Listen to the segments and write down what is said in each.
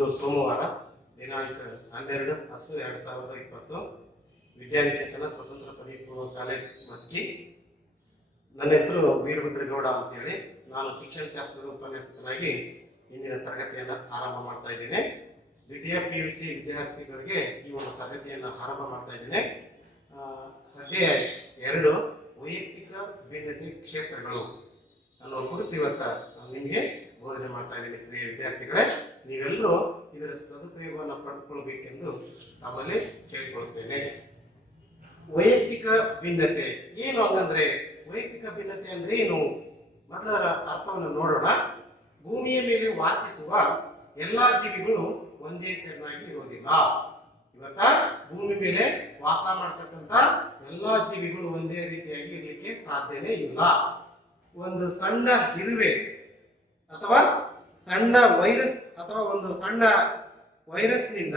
ಇಂದು ಸೋಮವಾರ ದಿನಾಂಕ 12/10/2020 ವಿದ್ಯಾನಿಕೇತನ ಸ್ವತಂತ್ರ ಪದವಿ ಪೂರ್ವ ಕಾಲೇಜ್ ಮಸ್ಕಿ. ನನ್ನ ಹೆಸರು ವೀರಭದ್ರಗೌಡ ಅಂತೇಳಿ. ನಾನು ಶಿಕ್ಷಣ ಶಾಸ್ತ್ರದ ಉಪನ್ಯಾಸಕನಾಗಿ ಇಂದಿನ ತರಗತಿಯನ್ನು ಆರಂಭ ಮಾಡ್ತಾ ಇದ್ದೇನೆ. ದ್ವಿತೀಯ PUC ವಿದ್ಯಾರ್ಥಿಗಳಿಗೆ ಈ ಒಂದು ತರಗತಿಯನ್ನು ಆರಂಭ ಮಾಡ್ತಾ ಇದ್ದೇನೆ. ಅಧ್ಯಾಯ 2 ವೈಯಕ್ತಿಕ ಭಿನ್ನತೆ ಕ್ಷೇತ್ರಗಳು ಅನ್ನೋ ಕುರಿತು ಇವತ್ತು ನಿಮಗೆ ಬೋಧನೆ ಮಾಡ್ತಾ ಇದ್ದೀನಿ. ಪ್ರಿಯ ವಿದ್ಯಾರ್ಥಿಗಳೇ, ನೀವೆಲ್ಲರೂ ಇದರ ಸದುಪಯೋಗವನ್ನು ಪಡೆದುಕೊಳ್ಳಬೇಕೆಂದು ತಮ್ಮಲ್ಲಿ ಕೇಳಿಕೊಳ್ಳುತ್ತೇನೆ. ವೈಯಕ್ತಿಕ ಭಿನ್ನತೆ ಏನು ಹಂಗಂದ್ರೆ, ವೈಯಕ್ತಿಕ ಭಿನ್ನತೆ ಅಂದ್ರೆ ಏನು? ಮೊದಲ ಅರ್ಥವನ್ನು ನೋಡೋಣ. ಭೂಮಿಯ ಮೇಲೆ ವಾಸಿಸುವ ಎಲ್ಲಾ ಜೀವಿಗಳು ಒಂದೇ ತೆರನಾಗಿ ಇರೋದಿಲ್ಲ. ಇವತ್ತ ಭೂಮಿ ಮೇಲೆ ವಾಸ ಮಾಡ್ತಕ್ಕಂಥ ಎಲ್ಲಾ ಜೀವಿಗಳು ಒಂದೇ ರೀತಿಯಾಗಿ ಇರಲಿಕ್ಕೆ ಸಾಧ್ಯನೇ ಇಲ್ಲ. ಒಂದು ಸಣ್ಣ ಇರುವೆ ಅಥವಾ ಸಣ್ಣ ವೈರಸ್ ಅಥವಾ ಒಂದು ಸಣ್ಣ ವೈರಸ್ನಿಂದ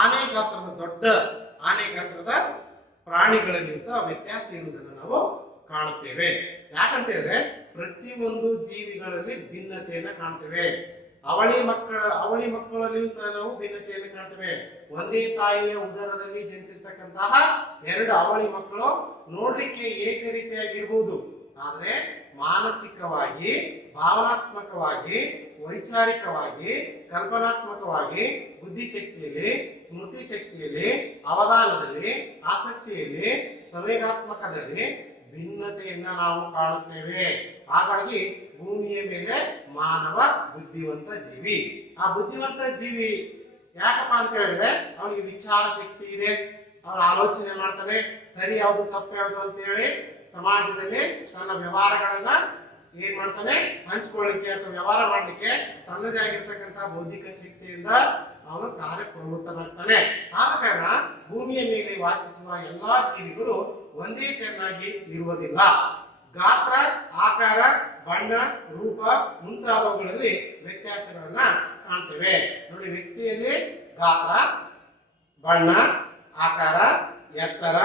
ಆನೆ ಗಾತ್ರದ ದೊಡ್ಡ ಆನೆ ಗಾತ್ರದ ಪ್ರಾಣಿಗಳಲ್ಲಿಯೂ ಸಹ ವ್ಯತ್ಯಾಸ ಇರುವುದನ್ನು ನಾವು ಕಾಣುತ್ತೇವೆ. ಯಾಕಂತ ಹೇಳಿದ್ರೆ ಪ್ರತಿಯೊಂದು ಜೀವಿಗಳಲ್ಲಿ ಭಿನ್ನತೆಯನ್ನು ಕಾಣ್ತೇವೆ. ಅವಳಿ ಮಕ್ಕಳಲ್ಲಿಯೂ ಸಹ ನಾವು ಭಿನ್ನತೆಯನ್ನು ಕಾಣ್ತೇವೆ. ಒಂದೇ ತಾಯಿಯ ಉದರದಲ್ಲಿ ಜನಿಸಿರ್ತಕ್ಕಂತಹ 2 ಅವಳಿ ಮಕ್ಕಳು ನೋಡ್ಲಿಕ್ಕೆ ಏಕರೀತಿಯಾಗಿರ್ಬೋದು, ಆದ್ರೆ ಮಾನಸಿಕವಾಗಿ, ಭಾವನಾತ್ಮಕವಾಗಿ, ವೈಚಾರಿಕವಾಗಿ, ಕಲ್ಪನಾತ್ಮಕವಾಗಿ, ಬುದ್ಧಿಶಕ್ತಿಯಲ್ಲಿ, ಸ್ಮೃತಿ ಶಕ್ತಿಯಲ್ಲಿ, ಅವಧಾನದಲ್ಲಿ, ಆಸಕ್ತಿಯಲ್ಲಿ, ಸಂವೇಗಾತ್ಮಕದಲ್ಲಿ ಭಿನ್ನತೆಯನ್ನ ನಾವು ಕಾಣುತ್ತೇವೆ. ಹಾಗಾಗಿ ಭೂಮಿಯ ಮೇಲೆ ಮಾನವ ಬುದ್ಧಿವಂತ ಜೀವಿ. ಆ ಬುದ್ಧಿವಂತ ಜೀವಿ ಯಾಕಪ್ಪ ಅಂತ ಹೇಳಿದ್ರೆ ಅವನಿಗೆ ವಿಚಾರ ಶಕ್ತಿ ಇದೆ, ಅವನ ಆಲೋಚನೆ ಮಾಡ್ತಾನೆ, ಸರಿ ಯಾವುದು ತಪ್ಪು ಯಾವುದು ಅಂತ ಹೇಳಿ ಸಮಾಜದಲ್ಲಿ ತನ್ನ ವ್ಯವಹಾರಗಳನ್ನ ಏನ್ ಮಾಡ್ತಾನೆ, ಹಂಚ್ಕೊಳ್ಳಿಕ್ಕೆ ಅಥವಾ ವ್ಯವಹಾರ ಮಾಡ್ಲಿಕ್ಕೆ ತನ್ನದೇ ಆಗಿರ್ತಕ್ಕಂಥ ಬೌದ್ಧಿಕ ಶಕ್ತಿಯಿಂದ ಅವನು ಕಾರ್ಯಪ್ರವೃತ್ತನಾಗ್ತಾನೆ. ಆದ ಕಾರಣ ಭೂಮಿಯ ಮೇಲೆ ವಾಸಿಸುವ ಎಲ್ಲಾ ಜೀವಿಗಳು ಒಂದೇ ತೆರನಾಗಿ ಇರುವುದಿಲ್ಲ. ಗಾತ್ರ, ಆಕಾರ, ಬಣ್ಣ, ರೂಪ ಮುಂತಾದವುಗಳಲ್ಲಿ ವ್ಯತ್ಯಾಸಗಳನ್ನ ಕಾಣ್ತೇವೆ. ನೋಡಿ, ವ್ಯಕ್ತಿಯಲ್ಲಿ ಗಾತ್ರ, ಬಣ್ಣ, ಆಕಾರ, ಎತ್ತರ,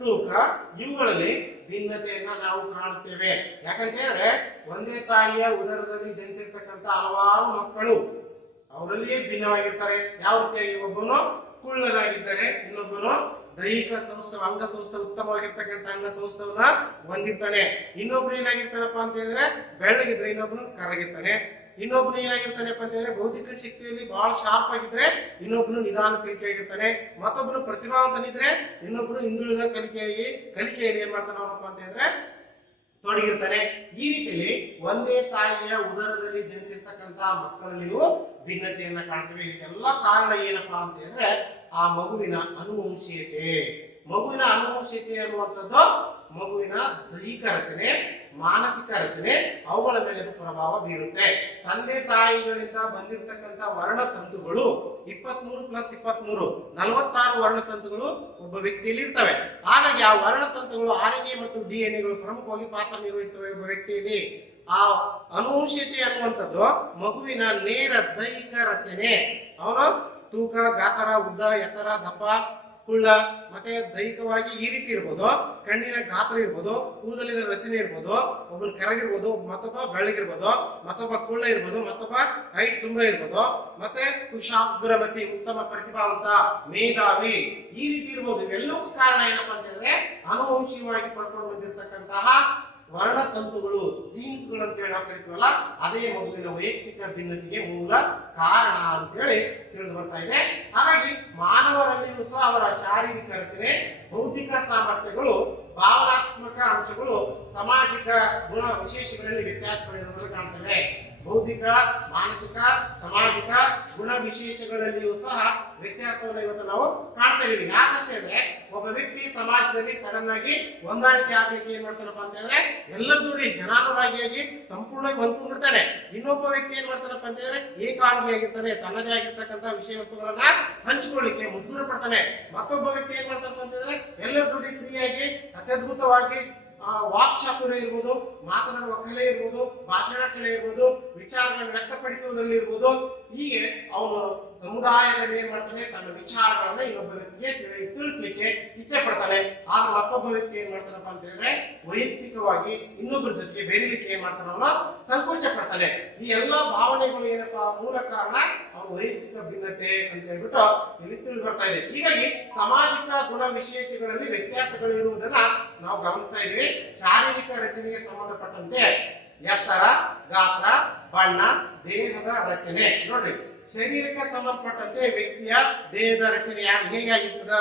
ತೂಕ ಇವುಗಳಲ್ಲಿ ಭಿನ್ನತೆಯನ್ನ ನಾವು ಕಾಣುತ್ತೇವೆ. ಯಾಕಂತ ಹೇಳಿದ್ರೆ ಒಂದೇ ತಾಯಿಯ ಉದರದಲ್ಲಿ ಜನಿಸಿರ್ತಕ್ಕಂಥ ಹಲವಾರು ಮಕ್ಕಳು ಅವರಲ್ಲಿಯೇ ಭಿನ್ನವಾಗಿರ್ತಾರೆ. ಯಾವ ರೀತಿಯಾಗಿ ಒಬ್ಬನು ಕುಳ್ಳನಾಗಿದ್ದರೆ ಇನ್ನೊಬ್ಬನು ದೈಹಿಕ ಸೌಷ್ಠವ ಅಂಗಸೌಷ್ಠವ ಉತ್ತಮವಾಗಿರ್ತಕ್ಕಂಥ ಅಂಗಸೌಷ್ಠವನ್ನ ಹೊಂದಿರ್ತಾನೆ. ಇನ್ನೊಬ್ರು ಏನಾಗಿರ್ತಾನಪ್ಪ ಅಂತ ಹೇಳಿದ್ರೆ ಬೆಳ್ಳಗಿದ್ರೆ ಇನ್ನೊಬ್ಬನು ಕರಗಿರ್ತಾನೆ. ಇನ್ನೊಬ್ನು ಏನಾಗಿರ್ತಾನೆಪ್ಪ ಅಂತ ಹೇಳಿದ್ರೆ ಬೌದ್ಧಿಕ ಶಕ್ತಿಯಲ್ಲಿ ಬಹಳ ಶಾರ್ಪ್ ಆಗಿದ್ರೆ ಇನ್ನೊಬ್ನು ನಿಧಾನ ಕಲಿಕೆಯಾಗಿರ್ತಾನೆ. ಮತ್ತೊಬ್ಬನು ಪ್ರತಿಭಾವಂತನಿದ್ರೆ ಇನ್ನೊಬ್ನು ಹಿಂದುಳಿದ ಕಲಿಕೆಯಲ್ಲಿ ಏನ್ ಮಾಡ್ತಾನಪ್ಪ ಅಂತ ಹೇಳಿದ್ರೆ ತೊಡಗಿರ್ತಾನೆ. ಈ ರೀತಿಯಲ್ಲಿ ಒಂದೇ ತಾಯಿಯ ಉದರದಲ್ಲಿ ಜನಿಸಿರ್ತಕ್ಕಂಥ ಮಕ್ಕಳಲ್ಲಿಯೂ ಭಿನ್ನತೆಯನ್ನ ಕಾಣ್ತೇವೆ. ಇದಕ್ಕೆಲ್ಲ ಕಾರಣ ಏನಪ್ಪಾ ಅಂತ ಹೇಳಿದ್ರೆ ಆ ಮಗುವಿನ ಅನುವಂಶೀಯತೆ. ಮಗುವಿನ ಅನುವಂಶೀಯತೆ ಅನ್ನುವಂಥದ್ದು ಮಗುವಿನ ದೈಹಿಕ ರಚನೆ, ಮಾನಸಿಕ ರಚನೆ, ಅವುಗಳ ಮೇಲೆ ಪ್ರಭಾವ ಬೀರುತ್ತೆ. ತಂದೆ ತಾಯಿಗಳಿಂದ ಬಂದಿರತಕ್ಕಂಥ ವರ್ಣತಂತುಗಳು 23 + 23 46 ವರ್ಣತಂತುಗಳು ಒಬ್ಬ ವ್ಯಕ್ತಿಯಲ್ಲಿ ಇರ್ತವೆ. ಹಾಗಾಗಿ ಆ ವರ್ಣತಂತುಗಳು RNA ಮತ್ತು DNA ಪ್ರಮುಖವಾಗಿ ಪಾತ್ರ ನಿರ್ವಹಿಸ್ತವೆ ಒಬ್ಬ ವ್ಯಕ್ತಿಯಲ್ಲಿ. ಆ ಅನುವಂಶೀಯತೆ ಅನ್ನುವಂಥದ್ದು ಮಗುವಿನ ನೇರ ದೈಹಿಕ ರಚನೆ. ಅವನು ತೂಕ, ಗಾತ್ರ, ಉದ್ದ, ಎತ್ತರ, ದಪ್ಪ, ಕುಳ್ಳ, ಮತ್ತೆ ದೈಹಿಕವಾಗಿ ಈ ರೀತಿ ಇರ್ಬೋದು. ಕಣ್ಣಿನ ಗಾತ್ರ ಇರ್ಬೋದು, ಕೂದಲಿನ ರಚನೆ ಇರ್ಬೋದು, ಒಬ್ಬರು ಕರಗಿರ್ಬೋದು, ಮತ್ತೊಬ್ಬ ಬೆಳ್ಳಗಿರ್ಬೋದು, ಮತ್ತೊಬ್ಬ ಕುಳ್ಳ ಇರ್ಬೋದು, ಮತ್ತೊಬ್ಬ ಹೈಟ್ ತುಂಬಾ ಇರ್ಬೋದು, ಮತ್ತೆ ಕುಶಾಗ್ರಮತಿ, ಉತ್ತಮ ಪ್ರತಿಭಾವಂತ, ಮೇಧಾವಿ ಈ ರೀತಿ ಇರ್ಬೋದು. ಇವೆಲ್ಲಕ್ಕೂ ಕಾರಣ ಏನಪ್ಪಾ ಅಂತ ಹೇಳಿದ್ರೆ ಅನುವಂಶೀಯವಾಗಿ ಪಡ್ಕೊಂಡು ಬಂದಿರತಕ್ಕಂತಹ ವರ್ಣತಂತುಗಳು, ಜೀನ್ಸ್ಗಳು ಅಂತ ಹೇಳಿ ನಾವು ಕರಿತೀವಲ್ಲ, ಅದೇ ಮಗುವಿನ ವೈಯಕ್ತಿಕ ಭಿನ್ನತೆಗೆ ಮೂಲ ಕಾರಣ ಅಂತ ಹೇಳಿ ತಿಳಿದು ಬರ್ತಾ ಇದೆ. ಹಾಗಾಗಿ ಮಾನವರಲ್ಲಿಯೂ ಸಹ ಅವರ ಶಾರೀರಿಕ ರಚನೆ, ಬೌದ್ಧಿಕ ಸಾಮರ್ಥ್ಯಗಳು, ಭಾವನಾತ್ಮಕ ಅಂಶಗಳು, ಸಾಮಾಜಿಕ ಗುಣ ವಿಶೇಷಗಳಲ್ಲಿ ವ್ಯತ್ಯಾಸಗಳಿರುವುದನ್ನು ಕಾಣ್ತೇವೆ. ಬೌದ್ಧಿಕ, ಮಾನಸಿಕ, ಸಾಮಾಜಿಕ ಗುಣ ವಿಶೇಷಗಳಲ್ಲಿಯೂ ಸಹ ವ್ಯತ್ಯಾಸವನ್ನು ಇವತ್ತು ನಾವು ಕಾಣ್ತಾ ಇದೀವಿ. ಯಾಕಂತ ಹೇಳಿದ್ರೆ ಒಬ್ಬ ವ್ಯಕ್ತಿ ಸಮಾಜದಲ್ಲಿ ಸಡನ್ ಆಗಿ ಹೊಂದಾಣಿಕೆ ಆಗ್ಲಿಕ್ಕೆ ಏನ್ ಮಾಡ್ತಾನಪ್ಪ ಅಂತ ಹೇಳಿದ್ರೆ ಎಲ್ಲರ ಜೋಡಿ ಜನಾನುರಾಗಿಯಾಗಿ ಸಂಪೂರ್ಣವಾಗಿ ಹೊಂದ್ಕೊಂಡಿರ್ತಾನೆ. ಇನ್ನೊಬ್ಬ ವ್ಯಕ್ತಿ ಏನ್ ಮಾಡ್ತಾನಪ್ಪ ಅಂತ ಹೇಳಿದ್ರೆ ಏಕಾಂಗಿಯಾಗಿರ್ತಾನೆ, ತನ್ನದೇ ಆಗಿರ್ತಕ್ಕಂಥ ವಿಷಯ ವಸ್ತುಗಳನ್ನ ಹಂಚಿಕೊಳ್ಳಿಕ್ಕೆ ಮುಜುಗರ ಪಡ್ತಾನೆ. ಮತ್ತೊಬ್ಬ ವ್ಯಕ್ತಿ ಏನ್ ಮಾಡ್ತಾನಪ್ಪ ಅಂತ ಹೇಳಿದ್ರೆ ಎಲ್ಲರ ಜೋಡಿ ಫ್ರೀಯಾಗಿ ಅತ್ಯದ್ಭುತವಾಗಿ ವಾಕ್ಚಾತುರ್ಯ ಇರ್ಬೋದು, ಮಾತನಾಡುವ ಕಲೆ ಇರ್ಬೋದು, ಭಾಷಣ ಕಲೆ ಇರ್ಬೋದು, ವಿಚಾರಗಳನ್ನು ವ್ಯಕ್ತಪಡಿಸುವುದರಲ್ಲಿ ಇರ್ಬೋದು. ಹೀಗೆ ಅವನು ಸಮುದಾಯದಲ್ಲಿ ಏನ್ ಮಾಡ್ತಾನೆ, ತನ್ನ ವಿಚಾರಗಳನ್ನ ಇನ್ನೊಬ್ಬ ವ್ಯಕ್ತಿಗೆ ತಿಳಿಸ್ಲಿಕ್ಕೆ ಇಚ್ಛೆ ಪಡ್ತಾನೆ. ಆದ್ರೆ ಮತ್ತೊಬ್ಬ ವ್ಯಕ್ತಿ ಏನ್ ಮಾಡ್ತಾನಪ್ಪ ಅಂತ ಹೇಳಿದ್ರೆ ವೈಯಕ್ತಿಕವಾಗಿ ಇನ್ನೊಬ್ಬರ ಜೊತೆಗೆ ಬೆರೀಲಿಕ್ಕೆ ಏನ್ ಮಾಡ್ತಾನ, ಅವನು ಸಂಕೋಚ ಪಡ್ತಾನೆ. ಈ ಎಲ್ಲಾ ಭಾವನೆಗಳು ಏನಪ್ಪಾ ಮೂಲ ಕಾರಣ ಅವನು ವೈಯಕ್ತಿಕ ಭಿನ್ನತೆ ಅಂತ ಹೇಳ್ಬಿಟ್ಟು ಇಲ್ಲಿ ತಿಳಿದು ಬರ್ತಾ ಇದೆ. ಹೀಗಾಗಿ ಸಾಮಾಜಿಕ ಗುಣ ವಿಶೇಷಗಳಲ್ಲಿ ವ್ಯತ್ಯಾಸಗಳು ಇರುವುದನ್ನ ನಾವು ಗಮನಿಸ್ತಾ ಇದ್ದೀವಿ. ಶಾರೀರಿಕ ರಚನೆಗೆ ಸಂಬಂಧಪಟ್ಟಂತೆ ಎತ್ತರ, ಗಾತ್ರ, ಬಣ್ಣ, ದೇಹದ ರಚನೆ. ನೋಡ್ರಿ, ಶರೀರಕ್ಕೆ ಸಂಬಂಧಪಟ್ಟಂತೆ ವ್ಯಕ್ತಿಯ ದೇಹದ ರಚನೆ ಹೇಗಾಗಿರ್ತದ,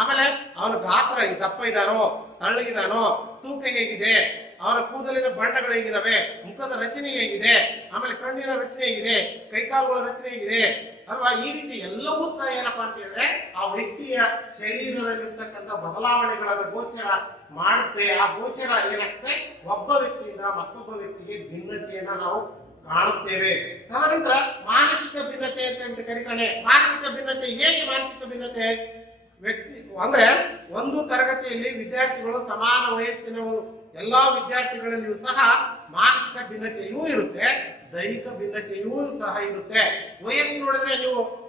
ಆಮೇಲೆ ಅವನ ಗಾತ್ರ ದಪ್ಪ ಇದಾನೋ, ತಳ್ಳಗಿದಾನೋ, ತೂಕ ಹೇಗಿದೆ, ಅವರ ಕೂದಲಿನ ಬಣ್ಣಗಳು ಹೇಗಿದಾವೆ, ಮುಖದ ರಚನೆ ಹೇಗಿದೆ, ಆಮೇಲೆ ಕಣ್ಣಿನ ರಚನೆ ಹೇಗಿದೆ, ಕೈಕಾಲುಗಳ ರಚನೆ ಹೇಗಿದೆ ಅಲ್ವಾ. ಈ ರೀತಿ ಎಲ್ಲವೂ ಸಹ ಏನಪ್ಪಾ ಅಂತ ಹೇಳಿದ್ರೆ ಆ ವ್ಯಕ್ತಿಯ ಶರೀರದಲ್ಲಿರ್ತಕ್ಕಂಥ ಬದಲಾವಣೆಗಳನ್ನು ಗೋಚರ ಮಾಡುತ್ತೆ. ಆ ಗೋಚರ ಏನಾಗ್ತದೆ, ಒಬ್ಬ ವ್ಯಕ್ತಿಯಿಂದ ಮತ್ತೊಬ್ಬ ವ್ಯಕ್ತಿಗೆ ಭಿನ್ನತೆಯನ್ನ ನಾವು ಕಾಣುತ್ತೇವೆ. ತದನಂತರ ಮಾನಸಿಕ ಭಿನ್ನತೆ ಅಂತ ಹೇಳ್ಬಿಟ್ಟು ಕರೀತಾನೆ. ಮಾನಸಿಕ ಭಿನ್ನತೆ ಹೇಗೆ? ಮಾನಸಿಕ ಭಿನ್ನತೆ ವ್ಯಕ್ತಿ ಅಂದ್ರೆ ಒಂದು ತರಗತಿಯಲ್ಲಿ ವಿದ್ಯಾರ್ಥಿಗಳು ಸಮಾನ ವಯಸ್ಸಿನ ಎಲ್ಲಾ ವಿದ್ಯಾರ್ಥಿಗಳಲ್ಲಿಯೂ ಸಹ ಮಾನಸಿಕ ಭಿನ್ನತೆಯೂ ಇರುತ್ತೆ, ದೈಹಿಕ ಭಿನ್ನತೆಯೂ ಸಹ ಇರುತ್ತೆ. ವಯಸ್ಸು ನೋಡಿದ್ರೆ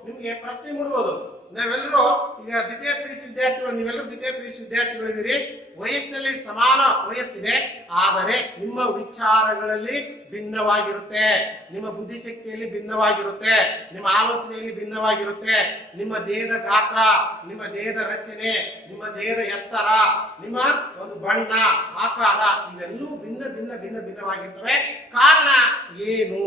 ನಿಮ್ಗೆ ಪ್ರಶ್ನೆ ಮೂಡಬಹುದು, ನಾವೆಲ್ಲರೂ ಈಗ ದ್ವಿತೀಯ PUC ವಿದ್ಯಾರ್ಥಿಗಳು, ನೀವೆಲ್ಲರೂ ದ್ವಿತೀಯ PUC ವಿದ್ಯಾರ್ಥಿಗಳಿದ್ದೀರಿ, ವಯಸ್ಸಿನಲ್ಲಿ ಸಮಾನ ವಯಸ್ಸಿದೆ, ಆದರೆ ನಿಮ್ಮ ವಿಚಾರಗಳಲ್ಲಿ ಭಿನ್ನವಾಗಿರುತ್ತೆ, ನಿಮ್ಮ ಬುದ್ಧಿಶಕ್ತಿಯಲ್ಲಿ ಭಿನ್ನವಾಗಿರುತ್ತೆ, ನಿಮ್ಮ ಆಲೋಚನೆಯಲ್ಲಿ ಭಿನ್ನವಾಗಿರುತ್ತೆ, ನಿಮ್ಮ ದೇಹದ ಗಾತ್ರ, ನಿಮ್ಮ ದೇಹದ ರಚನೆ, ನಿಮ್ಮ ದೇಹದ ಎತ್ತರ, ನಿಮ್ಮ ಒಂದು ಬಣ್ಣ, ಆಕಾರ ಇವೆಲ್ಲವೂ ಭಿನ್ನವಾಗಿರ್ತವೆ. ಕಾರಣ ಏನು?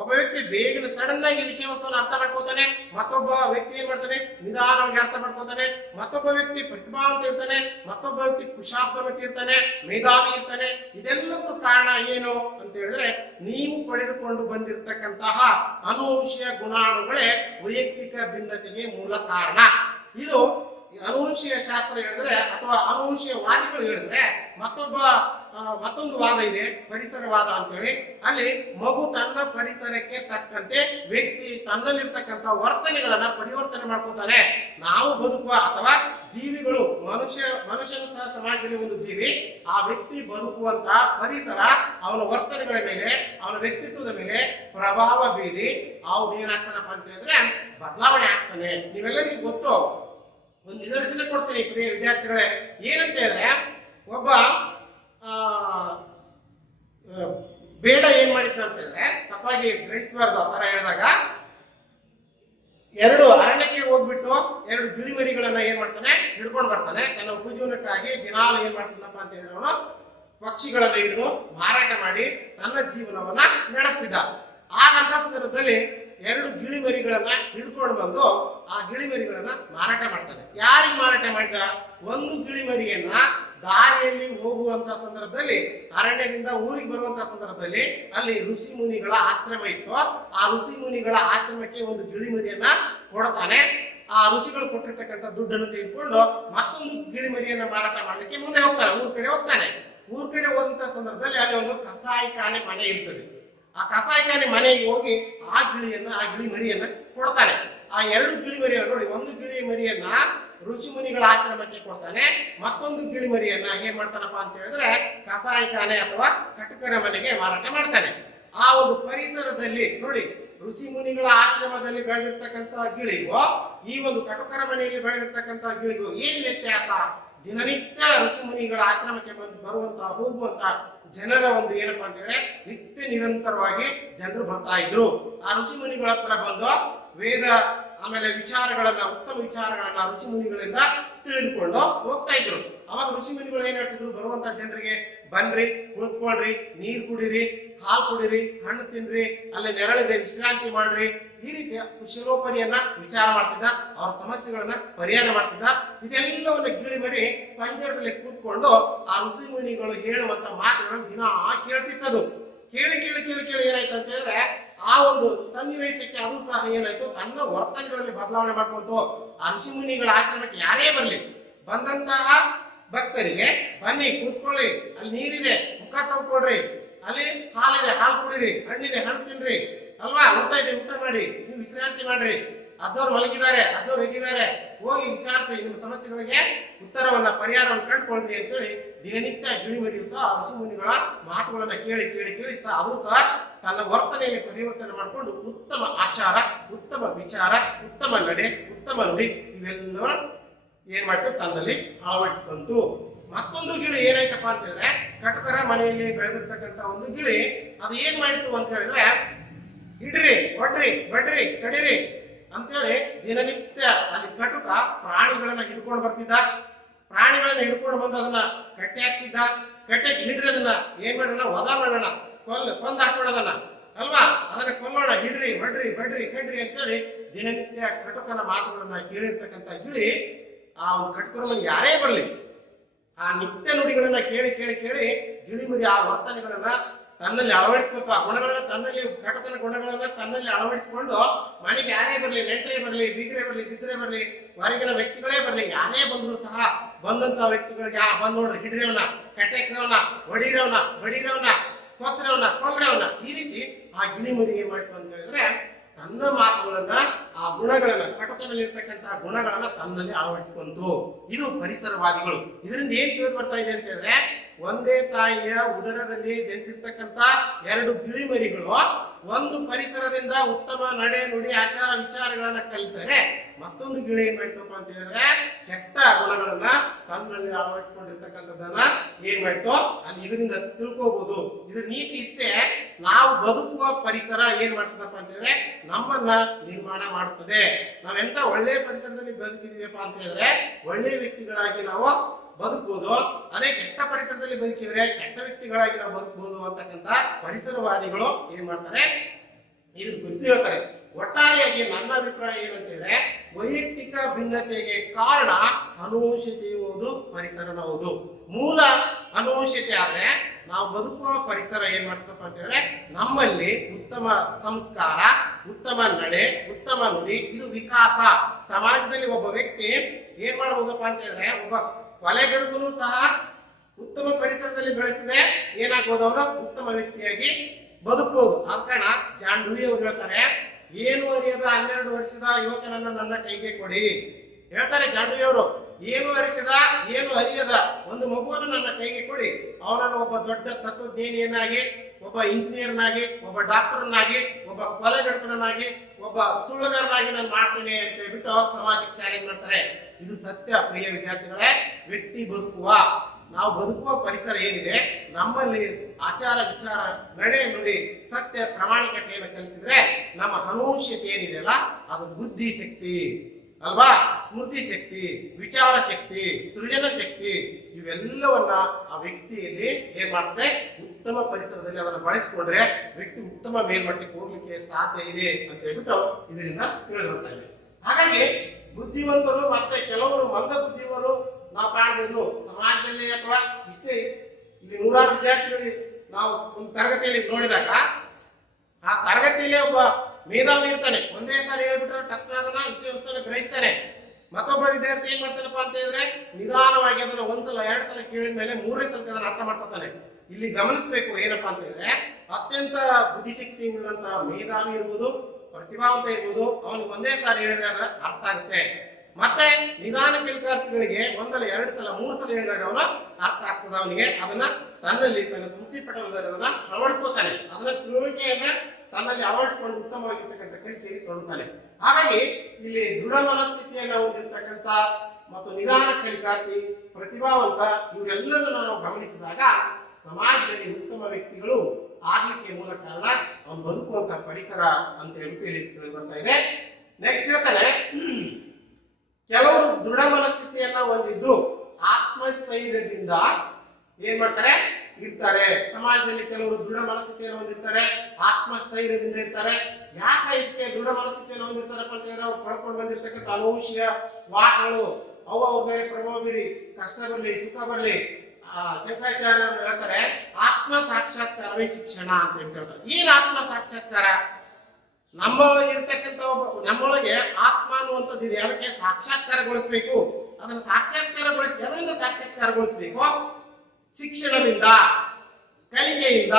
ಒಬ್ಬ ವ್ಯಕ್ತಿ ಬೇಗನೆ ಸಡನ್ ಆಗಿ ವಿಷಯ ವಸ್ತುವನ್ನು ಅರ್ಥ ಮಾಡ್ಕೋತಾನೆ, ಮತ್ತೊಬ್ಬ ವ್ಯಕ್ತಿ ಏನ್ ಮಾಡ್ತಾನೆ ನಿಧಾನವಾಗಿ ಅರ್ಥ ಮಾಡ್ಕೋತಾನೆ, ಮತ್ತೊಬ್ಬ ವ್ಯಕ್ತಿ ಪ್ರತಿಭಾವಂತ ಇರ್ತಾನೆ, ಮತ್ತೊಬ್ಬ ವ್ಯಕ್ತಿ ಕುಶಾಗ್ರಮತಿ ಇರ್ತಾನೆ, ಮೇಧಾವಿ ಇರ್ತಾನೆ. ಇದೆಲ್ಲದಕ್ಕೂ ಕಾರಣ ಏನು ಅಂತ ಹೇಳಿದ್ರೆ ನೀವು ಪಡೆದುಕೊಂಡು ಬಂದಿರತಕ್ಕಂತಹ ಅನುವಂಶೀಯ ಗುಣಾಣುಗಳೇ ವೈಯಕ್ತಿಕ ಭಿನ್ನತೆಗೆ ಮೂಲ ಕಾರಣ. ಇದು ಅನುವಂಶೀಯ ಶಾಸ್ತ್ರ ಹೇಳಿದ್ರೆ ಅಥವಾ ಅನುವಂಶೀಯ ವಾದಿಗಳು ಹೇಳಿದ್ರೆ ಮತ್ತೊಂದು ವಾದ ಇದೆ, ಪರಿಸರವಾದ ಅಂತೇಳಿ. ಅಲ್ಲಿ ಮಗು ತನ್ನ ಪರಿಸರಕ್ಕೆ ತಕ್ಕಂತೆ ವ್ಯಕ್ತಿ ತನ್ನಲ್ಲಿರ್ತಕ್ಕಂಥ ವರ್ತನೆಗಳನ್ನ ಪರಿವರ್ತನೆ ಮಾಡ್ಕೋತಾನೆ. ನಾವು ಬದುಕುವ ಅಥವಾ ಜೀವಿಗಳು, ಮನುಷ್ಯನ ಸಹ ಸಮಾಜದಲ್ಲಿ ಒಂದು ಜೀವಿ, ಆ ವ್ಯಕ್ತಿ ಬದುಕುವಂತ ಪರಿಸರ ಅವನ ವರ್ತನೆಗಳ ಮೇಲೆ, ಅವನ ವ್ಯಕ್ತಿತ್ವದ ಮೇಲೆ ಪ್ರಭಾವ ಬೀರಿ ಅವ್ರು ಏನಾಗ್ತಾನಪ್ಪ ಅಂತ ಹೇಳಿದ್ರೆ ಬದಲಾವಣೆ ಆಗ್ತಾನೆ. ನೀವೆಲ್ಲರಿಗೂ ಗೊತ್ತು, ಒಂದು ನಿದರ್ಶನ ಕೊಡ್ತೀನಿ ಪ್ರಿಯ ವಿದ್ಯಾರ್ಥಿಗಳೇ. ಏನಂತ ಹೇಳಿದ್ರೆ ಒಬ್ಬ ಬೇಡ ಏನ್ ಮಾಡಿದ್ದ ಅಂತ ಹೇಳಿದ್ರೆ, ತಪ್ಪಾಗಿ ಗ್ರಹಿಸಬಾರ್ದು ಆ ತರ ಹೇಳಿದಾಗ, ಎರಡು ಅರಣ್ಯಕ್ಕೆ ಹೋಗ್ಬಿಟ್ಟು ಎರಡು ಗಿಳಿಮರಿಗಳನ್ನ ಏನ್ ಮಾಡ್ತಾನೆ ಹಿಡ್ಕೊಂಡು ಬರ್ತಾನೆ. ತನ್ನ ಉಪಜೀವನಕ್ಕಾಗಿ ದಿನಾಲು ಏನ್ ಮಾಡ್ತಾನಪ್ಪ ಅಂತ ಹೇಳಿದ್ರೆ ಅವನು ಪಕ್ಷಿಗಳನ್ನ ಹಿಡಿದು ಮಾರಾಟ ಮಾಡಿ ತನ್ನ ಜೀವನವನ್ನ ನಡೆಸ್ತಿದ್ದ. ಆಗಂತ ಸಂದರ್ಭದಲ್ಲಿ ಎರಡು ಗಿಳಿಮರಿಗಳನ್ನ ಹಿಡ್ಕೊಂಡು ಬಂದು ಆ ಗಿಳಿಮರಿಗಳನ್ನ ಮಾರಾಟ ಮಾಡ್ತಾನೆ. ಯಾರಿಗೆ ಮಾರಾಟ ಮಾಡಿದ? ಒಂದು ಗಿಳಿಮರಿಯನ್ನ ದಾರಿಯಲ್ಲಿ ಹೋಗುವಂತ ಸಂದರ್ಭದಲ್ಲಿ, ಅರಣ್ಯದಿಂದ ಊರಿಗೆ ಬರುವಂತ ಸಂದರ್ಭದಲ್ಲಿ ಅಲ್ಲಿ ಋಷಿ ಮುನಿಗಳ ಆಶ್ರಮ ಇತ್ತು. ಆ ಋಷಿ ಮುನಿಗಳ ಆಶ್ರಮಕ್ಕೆ ಒಂದು ಗಿಳಿಮರಿಯನ್ನ ಕೊಡ್ತಾನೆ. ಆ ಋಷಿಗಳು ಕೊಟ್ಟಿರ್ತಕ್ಕಂಥ ದುಡ್ಡನ್ನು ತೆಗೆದುಕೊಂಡು ಮತ್ತೊಂದು ಗಿಳಿಮರಿಯನ್ನ ಮಾರಾಟ ಮಾಡ್ಲಿಕ್ಕೆ ಮುಂದೆ ಹೋಗ್ತಾನೆ, ಊರ್ ಕಡೆ ಹೋಗ್ತಾನೆ. ಊರ್ ಕಡೆ ಹೋದಂತ ಸಂದರ್ಭದಲ್ಲಿ ಅಲ್ಲಿ ಒಂದು ಕಸಾಯಿಖಾನೆ ಮನೆ ಇರ್ತದೆ. ಆ ಕಸಾಯಿಖಾನೆ ಮನೆಗೆ ಹೋಗಿ ಆ ಗಿಳಿಮರಿಯನ್ನ ಕೊಡ್ತಾನೆ. ಆ ಎರಡು ಗಿಳಿಮರಿಯನ್ನ ನೋಡಿ, ಒಂದು ಗಿಳಿಮರಿಯನ್ನ ಋಷಿ ಮುನಿಗಳ ಆಶ್ರಮಕ್ಕೆ ಕೊಡ್ತಾನೆ, ಮತ್ತೊಂದು ಗಿಳಿಮರಿಯನ್ನ ಏನ್ ಮಾಡ್ತಾನಪ್ಪ ಅಂತ ಹೇಳಿದ್ರೆ ಕಸಾಯಿಖಾನೆ ಅಥವಾ ಕಟಕರ ಮನೆಗೆ ಮಾರಾಟ ಮಾಡ್ತಾನೆ. ಆ ಒಂದು ಪರಿಸರದಲ್ಲಿ ನೋಡಿ, ಋಷಿ ಮುನಿಗಳ ಆಶ್ರಮದಲ್ಲಿ ಬೆಳೆದಿರ್ತಕ್ಕಂಥ ಗಿಳಿಗೂ ಈ ಒಂದು ಕಟಕರ ಮನೆಯಲ್ಲಿ ಬೆಳೆದಿರ್ತಕ್ಕಂಥ ಗಿಳಿಗೂ ಏನ್ ವ್ಯತ್ಯಾಸ? ದಿನನಿತ್ಯ ಋಷಿ ಮುನಿಗಳ ಆಶ್ರಮಕ್ಕೆ ಬರುವಂತ ಹೋಗುವಂತ ಜನರ ಒಂದು ಏನಪ್ಪಾ ಅಂತ ಹೇಳಿದ್ರೆ ನಿತ್ಯ ನಿರಂತರವಾಗಿ ಜನರು ಬರ್ತಾ ಇದ್ರು. ಆ ಋಷಿ ಮುನಿಗಳ ಹತ್ರ ಬಂದು ವೇದ ಆಮೇಲೆ ವಿಚಾರಗಳನ್ನ, ಉತ್ತಮ ವಿಚಾರಗಳನ್ನ ಋಷಿ ಮುನಿಗಳಿಂದ ತಿಳಿದುಕೊಂಡು ಹೋಗ್ತಾ ಇದ್ರು. ಅವಾಗ ಋಷಿ ಮುನಿಗಳು ಏನ್ ಹೇಳ್ತಿದ್ರು, ಬರುವಂತ ಜನರಿಗೆ ಬನ್ರಿ, ಕುಳಿತುಕೊಳ್ರಿ, ನೀರು ಕುಡಿರಿ, ಹಾಲು ಕುಡಿರಿ, ಹಣ್ಣು ತಿನ್ರಿ, ಅಲ್ಲಿ ನೆರಳಿದೆ ವಿಶ್ರಾಂತಿ ಮಾಡ್ರಿ, ಈ ರೀತಿಯ ಕುಶಲೋಪರಿಯನ್ನ ವಿಚಾರ ಮಾಡ್ತಿದ್ದ, ಅವ್ರ ಸಮಸ್ಯೆಗಳನ್ನ ಪರಿಹಾರ ಮಾಡ್ತಿದ್ದ. ಇದೆಲ್ಲವನ್ನ ಗಿಳಿಮರಿ ಪಂಜರದಲ್ಲಿ ಕೂತ್ಕೊಂಡು ಆ ಋಷಿ ಮುನಿಗಳು ಹೇಳುವಂತ ಮಾತುಗಳನ್ನು ದಿನ ಕೇಳ್ತಿತ್ತದು. ಕೇಳಿ ಏನಾಯ್ತು ಅಂತ ಹೇಳಿದ್ರೆ ಆ ಒಂದು ಸನ್ನಿವೇಶಕ್ಕೆ ಅದು ಸಹ ಏನಾಯ್ತು, ತನ್ನ ವರ್ತನೆಗಳಲ್ಲಿ ಬದಲಾವಣೆ ಮಾಡ್ಕೊಂತು. ಆ ಋಷಿ ಮುನಿಗಳ ಆಶ್ರಮಕ್ಕೆ ಯಾರೇ ಬರ್ಲಿ, ಬಂದಂತಹ ಭಕ್ತರಿಗೆ ಬನ್ನಿ ಕೂತ್ಕೊಳ್ಳಿ, ಅಲ್ಲಿ ನೀರಿದೆ ಮುಖ ತೊಳ್ಕೊಡ್ರಿ, ಅಲ್ಲಿ ಹಾಲಿದೆ ಹಾಲು ಕುಡಿರಿ, ಹಣ್ಣಿದೆ ಹಣ್ಣು ತಿನ್ರಿ ಅಲ್ವಾ, ಊಟ ಇದೆ ಊಟ ಮಾಡಿ, ನೀವು ವಿಶ್ರಾಂತಿ ಮಾಡ್ರಿ, ಅದವ್ರು ಮಲಗಿದ್ದಾರೆ ಅದವ್ರು ಹೇಗಿದ್ದಾರೆ ಹೋಗಿ ವಿಚಾರಿಸಿ, ನಿಮ್ಮ ಸಮಸ್ಯೆಗಳಿಗೆ ಉತ್ತರವನ್ನ ಪರಿಹಾರವನ್ನು ಕಂಡುಕೊಳ್ರಿ ಅಂತೇಳಿ ದಿನನಿತ್ಯ ಗಿಳಿಮರಿಯು ಸಹ ಋಷಿ ಮುನಿಗಳ ಮಾತುಗಳನ್ನ ಕೇಳಿ ಸಹ ಅದು ಸಹ ತನ್ನ ವರ್ತನೆ ವರ್ತನೆಯಲ್ಲಿ ಪರಿವರ್ತನೆ ಮಾಡಿಕೊಂಡು ಉತ್ತಮ ಆಚಾರ, ಉತ್ತಮ ವಿಚಾರ, ಉತ್ತಮ ನಡೆ, ಉತ್ತಮ ನುಡಿ ಇವೆಲ್ಲವೂ ಏನ್ ಮಾಡ್ತೇವೆ ತನ್ನಲ್ಲಿ ಅಳವಡಿಸ್ಕೊಂತು. ಮತ್ತೊಂದು ಗಿಳಿ ಏನಾಯ್ತಪ್ಪ ಅಂತ ಹೇಳಿದ್ರೆ, ಕಟಕರ ಮನೆಯಲ್ಲಿ ಬೆಳೆದಿರ್ತಕ್ಕಂಥ ಒಂದು ಗಿಳಿ ಅದು ಏನ್ ಮಾಡಿತು ಅಂತ ಹೇಳಿದ್ರೆ, ಹಿಡ್ರಿ, ಹೊಡ್ರಿ, ಬಡ್ರಿ, ಕಡಿರಿ ಅಂತೇಳಿ ದಿನನಿತ್ಯ ಅಲ್ಲಿ ಕಟುಕ ಪ್ರಾಣಿಗಳನ್ನ ಹಿಡ್ಕೊಂಡು ಬರ್ತಿದ್ದ. ಪ್ರಾಣಿಗಳನ್ನ ಹಿಡ್ಕೊಂಡು ಬಂದು ಅದನ್ನ ಕಟ್ಟೆ ಹಾಕ್ತಿದ್ದ. ಕಟ್ಟೆಗೆ ಹಿಡ್ರಿ, ಅದನ್ನ ಏನ್ ಮಾಡೋಣ, ವಧ ಮಾಡೋಣ, ಕೊಂದು ಹಾಕೊಳ್ಳೋದನ್ನ ಅಲ್ವಾ, ಅದನ್ನ ಕೊಲ್ಲೋಣ, ಹಿಡ್ರಿ, ಹೊಡ್ರಿ, ಬಡ್ರಿ, ಕಡ್ರಿ ಅಂತೇಳಿ ದಿನನಿತ್ಯ ಕಟುಕನ ಮಾತುಗಳನ್ನ ಕೇಳಿರ್ತಕ್ಕಂಥ ಗಿಳಿ ಆ ಒಂದು ಕಟುಕರ ಮನೆ ಯಾರೇ ಬರಲಿ ಆ ನಿತ್ಯ ನುಡಿಗಳನ್ನ ಕೇಳಿ ಕೇಳಿ ಕೇಳಿ ಗಿಳಿಮುರಿ ಆ ವರ್ತನೆಗಳನ್ನ ತನ್ನಲ್ಲಿ ಅಳವಡಿಸ್ಬೇಕು. ಆ ಗುಣಗಳನ್ನ ತನ್ನಲ್ಲಿ, ಕಟಕನ ಗುಣಗಳನ್ನ ತನ್ನಲ್ಲಿ ಅಳವಡಿಸಿಕೊಂಡು ಮನೆಗೆ ಯಾರೇ ಬರಲಿ, ನೆಂಟರೇ ಬರಲಿ, ಬೀಗರೇ ಬರಲಿ, ಬಿದ್ದರೆ ಬರಲಿ, ಹೊರಗಿನ ವ್ಯಕ್ತಿಗಳೇ ಬರಲಿ, ಯಾರೇ ಬಂದ್ರು ಸಹ ಬಂದಂತ ವ್ಯಕ್ತಿಗಳಿಗೆ ಬಂದ್ ನೋಡ್ರಿ, ಹಿಡಿರವನ, ಕಟ್ಟೆಕ್ರವನ, ಹೊಡಿರವನ, ಬಡಿರವನ, ಕೊಚ್ಚರವನ, ಕೊಲ್ರವನ, ಈ ರೀತಿ ಆ ಗಿಳಿಮುರಿ ಏನ್ ಮಾಡ್ತು ಅಂತ ಹೇಳಿದ್ರೆ ತನ್ನ ಮಾತುಗಳನ್ನ, ಆ ಗುಣಗಳನ್ನ, ಕಟಕನಲ್ಲಿರ್ತಕ್ಕಂತಹ ಗುಣಗಳನ್ನ ತನ್ನಲ್ಲಿ ಅಳವಡಿಸಿಕೊಂತು. ಇದು ಪರಿಸರವಾದಿಗಳು. ಇದರಿಂದ ಏನ್ ತಿಳಿದು ಬರ್ತಾ ಇದೆ ಅಂತ ಹೇಳಿದ್ರೆ, ಒಂದೇ ತಾಯಿಯ ಉದರದಲ್ಲಿ ಜನಿಸಿರ್ತಕ್ಕಂಥ ಎರಡು ಗಿಳಿಮರಿಗಳು ಒಂದು ಪರಿಸರದಿಂದ ಉತ್ತಮ ನಡೆ, ನುಡಿ, ಆಚಾರ, ವಿಚಾರಗಳನ್ನ ಕಲಿತರೆ ಮತ್ತೊಂದು ಗಿಳಿ ಏನ್ ಮಾಡ್ತಪ್ಪ ಅಂತ ಹೇಳಿದ್ರೆ ಕೆಟ್ಟ ಗುಣಗಳನ್ನ ತನ್ನಲ್ಲಿ ಅಳವಡಿಸಿಕೊಂಡಿರ್ತಕ್ಕಂಥದ್ದನ್ನ ಏನ್ ಮಾಡ್ತೋ ಅಲ್ಲಿ ಇದರಿಂದ ತಿಳ್ಕೋಬಹುದು. ಇದ್ರ ನೀತಿ ಇಷ್ಟೇ, ನಾವು ಬದುಕುವ ಪರಿಸರ ಏನ್ ಮಾಡ್ತದಪ್ಪ ಅಂತ ಹೇಳಿದ್ರೆ ನಮ್ಮನ್ನ ನಿರ್ಮಾಣ ಮಾಡುತ್ತದೆ. ನಾವೆಂತ ಒಳ್ಳೆ ಪರಿಸರದಲ್ಲಿ ಬದುಕಿದೀವಪ್ಪ ಅಂತ ಹೇಳಿದ್ರೆ ಒಳ್ಳೆ ವ್ಯಕ್ತಿಗಳಾಗಿ ನಾವು ಬದುಕಬಹುದು. ಅದೇ ಕೆಟ್ಟ ಪರಿಸರದಲ್ಲಿ ಬದುಕಿದ್ರೆ ಕೆಟ್ಟ ವ್ಯಕ್ತಿಗಳಾಗಿ ನಾವು ಬದುಕಬಹುದು ಅಂತಕ್ಕಂಥ ಪರಿಸರವಾದಿಗಳು ಏನ್ ಮಾಡ್ತಾರೆ, ಇದ್ರ ಕುರಿತು ಹೇಳ್ತಾರೆ. ಒಟ್ಟಾರೆಯಾಗಿ ನನ್ನ ಅಭಿಪ್ರಾಯ ಏನಂತ ಹೇಳಿದ್ರೆ, ವೈಯಕ್ತಿಕ ಭಿನ್ನತೆಗೆ ಕಾರಣ ಅನುವಂಶತೆ ಇರುವುದು, ಪರಿಸರನ ಹೌದು. ಮೂಲ ಅನುವಂಶತೆ ಆದ್ರೆ ನಾವು ಬದುಕುವ ಪರಿಸರ ಏನ್ ಮಾಡ್ತಪ್ಪ ಅಂತ ಹೇಳಿದ್ರೆ ನಮ್ಮಲ್ಲಿ ಉತ್ತಮ ಸಂಸ್ಕಾರ, ಉತ್ತಮ ನಡೆ, ಉತ್ತಮ ನುಡಿ, ಇದು ವಿಕಾಸ. ಸಮಾಜದಲ್ಲಿ ಒಬ್ಬ ವ್ಯಕ್ತಿ ಏನ್ ಮಾಡಬಹುದಪ್ಪ ಅಂತ ಹೇಳಿದ್ರೆ, ಒಬ್ಬ ಕೊಲೆಗಡುಗನು ಸಹ ಉತ್ತಮ ಪರಿಸರದಲ್ಲಿ ಬೆಳೆಸಿದ್ರೆ ಏನಾಗ್ಬೋದು, ಅವನು ಉತ್ತಮ ವ್ಯಕ್ತಿಯಾಗಿ ಬದುಕಬಹುದು. ಆದ ಕಾರಣ ಜಾನ್ ಡುವಿ ಅವರು ಹೇಳ್ತಾರೆ, ಏನು ಅರಿಯದ 12 ವರ್ಷದ ಯುವಕನನ್ನ ನನ್ನ ಕೈಗೆ ಕೊಡಿ. ಹೇಳ್ತಾರೆ ಜಾನ್ ಡುವಿ ಅವರು, ಏನು ಅರಿಯದ ಒಂದು ಮಗುವನ್ನು ನನ್ನ ಕೈಗೆ ಕೊಡಿ, ಅವನನ್ನು ಒಬ್ಬ ದೊಡ್ಡ ತತ್ವಜ್ಞಾನಿಯನ್ನಾಗಿ, ಒಬ್ಬ ಇಂಜಿನಿಯರ್ನಾಗಿ, ಒಬ್ಬ ಡಾಕ್ಟರ್ನಾಗಿ, ಒಬ್ಬ ಕೊಲೆಗಡುಕನಾಗಿ, ಒಬ್ಬ ಸುಳ್ಳುಗಾರನಾಗಿ ನಾನು ಮಾಡ್ತೇನೆ ಅಂತ ಹೇಳ್ಬಿಟ್ಟು ಸಮಾಜಕ್ಕೆ ಚಾಲೆಂಜ್ ಮಾಡ್ತಾರೆ. ಇದು ಸತ್ಯ ಪ್ರಿಯ ವಿದ್ಯಾರ್ಥಿಗಳೇ. ವ್ಯಕ್ತಿ ನಾವು ಬದುಕುವ ಪರಿಸರ ಏನಿದೆ, ನಮ್ಮಲ್ಲಿ ಆಚಾರ, ವಿಚಾರ, ನಡೆ, ನುಡಿ, ಸತ್ಯ, ಪ್ರಾಮಾಣಿಕತೆಯನ್ನು ಕಲಿಸಿದ್ರೆ ನಮ್ಮ ಅನುವಂಶತೆ ಏನಿದೆಯಲ್ಲ ಅದು ಬುದ್ಧಿ ಶಕ್ತಿ ಅಲ್ವಾ, ಸ್ಮೃತಿ ಶಕ್ತಿ, ವಿಚಾರ ಶಕ್ತಿ, ಸೃಜನ ಶಕ್ತಿ ಇವೆಲ್ಲವನ್ನ ಆ ವ್ಯಕ್ತಿಯಲ್ಲಿ ಏನ್ ಮಾಡ್ತದೆ, ಉತ್ತಮ ಪರಿಸರದಲ್ಲಿ ಅದನ್ನು ಬಳಸಿಕೊಂಡ್ರೆ ವ್ಯಕ್ತಿ ಉತ್ತಮ ಮೇಲ್ಮಟ್ಟಕ್ಕೆ ಹೋಗ್ಲಿಕ್ಕೆ ಸಾಧ್ಯ ಇದೆ ಅಂತ ಹೇಳ್ಬಿಟ್ಟು ಇದರಿಂದ ತಿಳಿದು ಬರ್ತಾ ಇದೆ. ಹಾಗಾಗಿ ಬುದ್ಧಿವಂತರು ಮತ್ತೆ ಕೆಲವರು ಮಂದ ಬುದ್ಧಿವರು ನಾವು ಕಾಣಬಹುದು ಸಮಾಜದಲ್ಲಿ, ಅಥವಾ ಇಷ್ಟೇ ಇಲ್ಲಿ 100 ವಿದ್ಯಾರ್ಥಿಗಳು ನಾವು ಒಂದು ತರಗತಿಯಲ್ಲಿ ನೋಡಿದಾಗ ಆ ತರಗತಿಯಲ್ಲಿ ಒಬ್ಬ ಮೇಧಾವಿ ಇರ್ತಾನೆ, ಒಂದೇ ಸಾರಿ ಹೇಳ್ಬಿಟ್ರೆ ಟಕ್ಕನ ವಿಷಯ ಗ್ರಹಿಸ್ತಾನೆ. ಮತ್ತೊಬ್ಬ ವಿದ್ಯಾರ್ಥಿ ಏನ್ ಮಾಡ್ತಾನಪ್ಪ ಅಂತ ಹೇಳಿದ್ರೆ ನಿಧಾನವಾಗಿ ಅದನ್ನ 1 ಸಲ 2 ಸಲ ಕೇಳಿದ ಮೇಲೆ 3ನೇ ಸಲ ಅದನ್ನ ಅರ್ಥ ಮಾಡ್ಕೊತಾನೆ. ಇಲ್ಲಿ ಗಮನಿಸಬೇಕು ಏನಪ್ಪಾ ಅಂತ ಹೇಳಿದ್ರೆ, ಅತ್ಯಂತ ಬುದ್ಧಿಶಕ್ತಿ ಉಳ್ಳಂತ ಮೇಧಾವಿ ಇರ್ಬೋದು, ಪ್ರತಿಭಾವಂತ ಇರ್ಬೋದು, ಅವನಿಗೆ ಒಂದೇ ಸಾರಿ ಹೇಳಿದ್ರೆ ಅದ ಅರ್ಥ ಆಗುತ್ತೆ. ಮತ್ತೆ ನಿಧಾನ ಕಲಿಕಾರ್ಥಿಗಳಿಗೆ 1 ಅಲ್ಲ 2 ಸಲ 3 ಸಲ ಹೇಳಿದಾಗ ಅವನು ಅರ್ಥ ಆಗ್ತದ. ಅವನಿಗೆ ಅದನ್ನ ತನ್ನಲ್ಲಿ ತನ್ನ ಸ್ಮೃತಿ ಪಟಲದಲ್ಲಿ ಅದನ್ನ ಅಳವಡಿಸ್ಕೊತಾನೆ. ಅದನ್ನ ತಿಳುವಳಿಕೆಯನ್ನ ತನ್ನಲ್ಲಿ ಅಳವಡಿಸಿಕೊಂಡು ಉತ್ತಮವಾಗಿರ್ತಕ್ಕಂಥ ಕಲಿಕೆಯಲ್ಲಿ ತೊಡಗುತ್ತಾನೆ. ಹಾಗಾಗಿ ಇಲ್ಲಿ ದೃಢ ಮನಸ್ಥಿತಿಯನ್ನ ಹೊಂದಿರತಕ್ಕಂಥ ಮತ್ತು ನಿಧಾನ ಕಲಿಕಾರ್ಥಿ, ಪ್ರತಿಭಾವಂತ ಇವರೆಲ್ಲರನ್ನು ನಾವು ಗಮನಿಸಿದಾಗ ಸಮಾಜದಲ್ಲಿ ಉತ್ತಮ ವ್ಯಕ್ತಿಗಳು ಆಗ್ಲಿಕ್ಕೆ ಮೂಲ ಕಾರಣ ಅವನು ಬದುಕುವಂತ ಪರಿಸರ ಅಂತ ಹೇಳಿ ಬರ್ತಾ ಇದೆ. ನೆಕ್ಸ್ಟ್ ಹೇಳ್ತಾನೆ, ಕೆಲವರು ದೃಢ ಮನಸ್ಥಿತಿಯನ್ನ ಹೊಂದಿದ್ದು ಆತ್ಮಸ್ಥೈರ್ಯದಿಂದ ಏನ್ ಮಾಡ್ತಾರೆ ಇರ್ತಾರೆ. ಸಮಾಜದಲ್ಲಿ ಕೆಲವರು ದೃಢ ಮನಸ್ಥಿತಿಯನ್ನು ಹೊಂದಿರ್ತಾರೆ, ಆತ್ಮಸ್ಥೈರ್ಯದಿಂದ ಇರ್ತಾರೆ. ಯಾಕೆ ಇದಕ್ಕೆ ದೃಢ ಮನಸ್ಥಿತಿಯನ್ನು ಹೊಂದಿರ್ತಾರಪ್ಪ ಅಂತ ಹೇಳಿದ್ರೆ, ಅವ್ರು ಪಡ್ಕೊಂಡು ಬಂದಿರ್ತಕ್ಕಂಥ ಅನೌಷಿಯ ವಾಕ್ಗಳು ಅವು ಅವ್ರ ಮೇಲೆ ಪ್ರಭಾವ ಬೀರಿ, ಕಷ್ಟ ಬರಲಿ ಸುಖ ಬರಲಿ. ಶಂಕರಾಚಾರ್ಯ ಹೇಳ್ತಾರೆ, ಆತ್ಮ ಸಾಕ್ಷಾತ್ಕಾರವೇ ಶಿಕ್ಷಣ ಅಂತ ಹೇಳ್ತಾರೆ. ಏನ್ ಆತ್ಮ ಸಾಕ್ಷಾತ್ಕಾರ? ನಮ್ಮೊಳಗೆ ಇರ್ತಕ್ಕಂಥ ನಮ್ಮೊಳಗೆ ಆತ್ಮ ಅನ್ನುವಂಥದ್ದು ಇದೆ, ಅದಕ್ಕೆ ಸಾಕ್ಷಾತ್ಕಾರಗೊಳಿಸಬೇಕು. ಅದನ್ನು ಸಾಕ್ಷಾತ್ಕಾರಗೊಳಿಸಿ ಅದರಿಂದ ಸಾಕ್ಷಾತ್ಕಾರಗೊಳಿಸಬೇಕು ಶಿಕ್ಷಣದಿಂದ, ಕಲಿಕೆಯಿಂದ,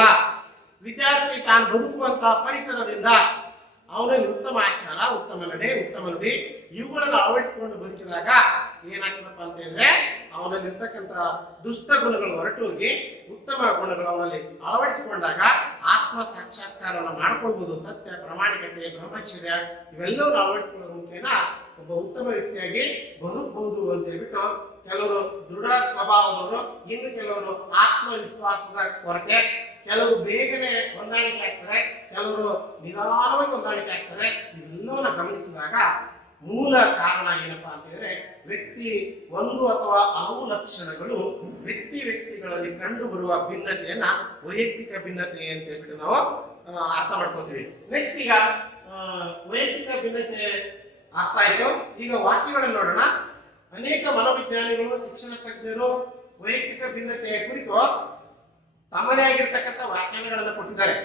ವಿದ್ಯಾರ್ಥಿ ತಾನು ಬದುಕುವಂತಹ ಪರಿಸರದಿಂದ. ಅವನಲ್ಲಿ ಉತ್ತಮ ಆಚಾರ, ಉತ್ತಮ ನಡೆ, ಉತ್ತಮ ನುಡಿ ಇವುಗಳನ್ನು ಅಳವಡಿಸಿಕೊಂಡು ಬದುಕಿದಾಗ ಏನಾಗ್ತದಪ್ಪ ಅಂತ ಹೇಳಿದ್ರೆ ಅವನಲ್ಲಿರ್ತಕ್ಕಂಥ ದುಷ್ಟ ಗುಣಗಳು ಹೊರಟೋಗಿ ಉತ್ತಮ ಗುಣಗಳು ಅವನಲ್ಲಿ ಅಳವಡಿಸಿಕೊಂಡಾಗ ಆತ್ಮ ಸಾಕ್ಷಾತ್ಕಾರವನ್ನು ಮಾಡ್ಕೊಳ್ಬಹುದು. ಸತ್ಯ, ಪ್ರಾಮಾಣಿಕತೆ, ಬ್ರಹ್ಮಚರ್ಯ ಇವೆಲ್ಲವೂ ಅಳವಡಿಸಿಕೊಳ್ಳೋದ್ರ ಮುಖೇನ ಒಬ್ಬ ಉತ್ತಮ ವ್ಯಕ್ತಿಯಾಗಿ ಬದುಕಬಹುದು ಅಂತ ಹೇಳ್ಬಿಟ್ಟು ಕೆಲವರು ದೃಢ ಸ್ವಭಾವದವರು, ಇನ್ನು ಕೆಲವರು ಆತ್ಮವಿಶ್ವಾಸದ ಕೊರತೆ, ಕೆಲವರು ಬೇಗನೆ ಹೊಂದಾಣಿಕೆ ಆಗ್ತಾರೆ, ಕೆಲವರು ನಿಧಾನವಾಗಿ ಹೊಂದಾಣಿಕೆ ಆಗ್ತಾರೆ. ಇವೆಲ್ಲವನ್ನ ಗಮನಿಸಿದಾಗ ಮೂಲ ಕಾರಣ ಏನಪ್ಪಾ ಅಂತ ಹೇಳಿದ್ರೆ ವ್ಯಕ್ತಿ ಒಂದು ಅಥವಾ ಹಲವು ಲಕ್ಷಣಗಳು ವ್ಯಕ್ತಿಗಳಲ್ಲಿ ಕಂಡು ಬರುವ ಭಿನ್ನತೆಯನ್ನ ವೈಯಕ್ತಿಕ ಭಿನ್ನತೆ ಅಂತ ಹೇಳ್ಬಿಟ್ಟು ನಾವು ಅರ್ಥ ಮಾಡ್ಕೊತೀವಿ. ನೆಕ್ಸ್ಟ್ ಈಗ ವೈಯಕ್ತಿಕ ಭಿನ್ನತೆ ಅರ್ಥ ಆಯ್ತು. ಈಗ ವಾಕ್ಯಗಳನ್ನು ನೋಡೋಣ. ಅನೇಕ ಮನೋವಿಜ್ಞಾನಿಗಳು, ಶಿಕ್ಷಣ ತಜ್ಞರು ವೈಯಕ್ತಿಕ ಭಿನ್ನತೆಯ ಕುರಿತು ತಮ್ಮದೇ ಆಗಿರ್ತಕ್ಕಂಥ ವ್ಯಾಖ್ಯಾನಗಳನ್ನು ಕೊಟ್ಟಿದ್ದಾರೆ.